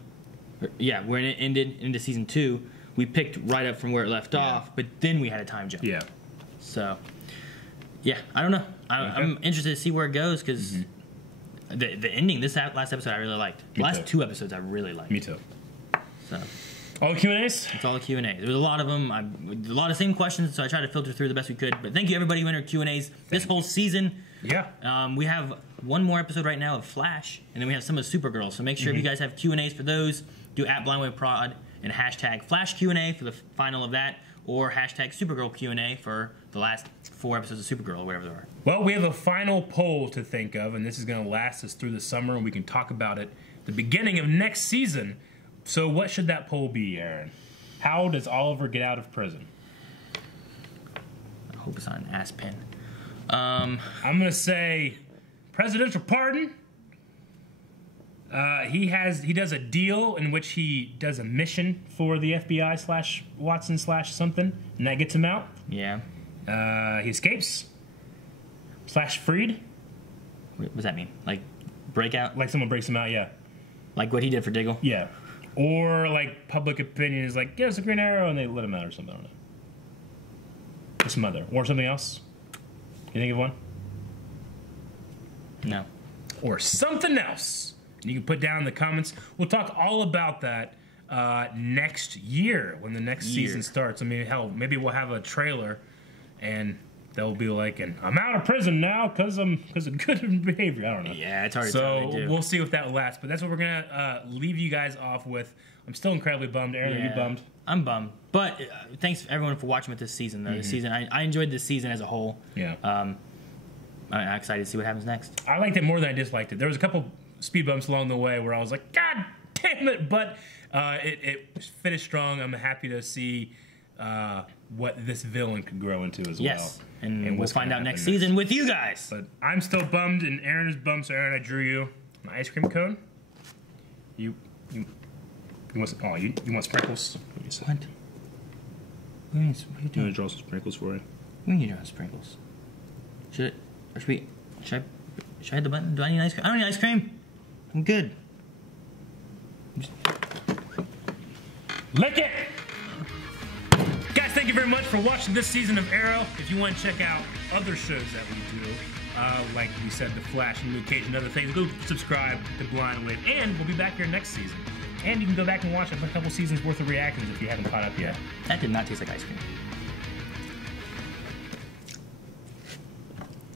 Yeah, where it ended into Season 2. We picked right up from where it left off, but then we had a time jump. Yeah. So, yeah, I don't know. I'm interested to see where it goes because the ending, this last episode, I really liked. The last 2 episodes, I really liked. Me too. So, all the Q&As? It's all the Q&A. There was a lot of them. A lot of same questions, so I tried to filter through the best we could. But thank you, everybody who entered Q&As this whole season. Yeah. We have 1 more episode right now of Flash, and then we have some of Supergirl. So make sure if you guys have Q&As for those, do @BlindWaveProd. And hashtag Flash Q&A for the final of that, or hashtag Supergirl Q&A for the last 4 episodes of Supergirl, or whatever they are. Well, we have a final poll to think of, and this is going to last us through the summer, and we can talk about it at the beginning of next season. So what should that poll be, Aaron? How does Oliver get out of prison? I hope it's not an ass pin. I'm going to say presidential pardon. He does a deal in which he does a mission for the FBI / Watson / something, and that gets him out. Yeah. He escapes / freed. What does that mean? Like breakout? Like someone breaks him out, yeah. Like what he did for Diggle? Yeah. Or like public opinion is like, give us a Green Arrow, and they let him out or something. I don't know. Or some other. Or something else. Can you think of one? No. Or something else. You can put down in the comments. We'll talk all about that next year when the next season starts. I mean, hell, maybe we'll have a trailer, and they'll be like, "I'm out of prison now because of good behavior." I don't know. Yeah, it's hard to tell. So we'll see if that lasts. But that's what we're gonna leave you guys off with. I'm still incredibly bummed. Aaron, are you bummed? I'm bummed. But thanks everyone for watching with this season. Though this season, I enjoyed this season as a whole. Yeah. I'm excited to see what happens next. I liked it more than I disliked it. There was a couple speed bumps along the way where I was like, God damn it, but it finished strong. I'm happy to see what this villain could grow into as well. Yes, and we'll find out next season with you guys. But I'm still bummed, and Aaron is bummed, so Aaron, I drew you my ice cream cone. You want sprinkles? What? What are you doing? I'm gonna draw some sprinkles for you. What do you mean you're drawing sprinkles? Should I hit the button? Do I need ice cream? I don't need ice cream. I'm good. Lick it! Guys, thank you very much for watching this season of Arrow. If you want to check out other shows that we do, like we said, The Flash and Luke Cage and other things, go subscribe to Blind Wave. And we'll be back here next season. And you can go back and watch a couple seasons worth of reactions if you haven't caught up yet. That did not taste like ice cream.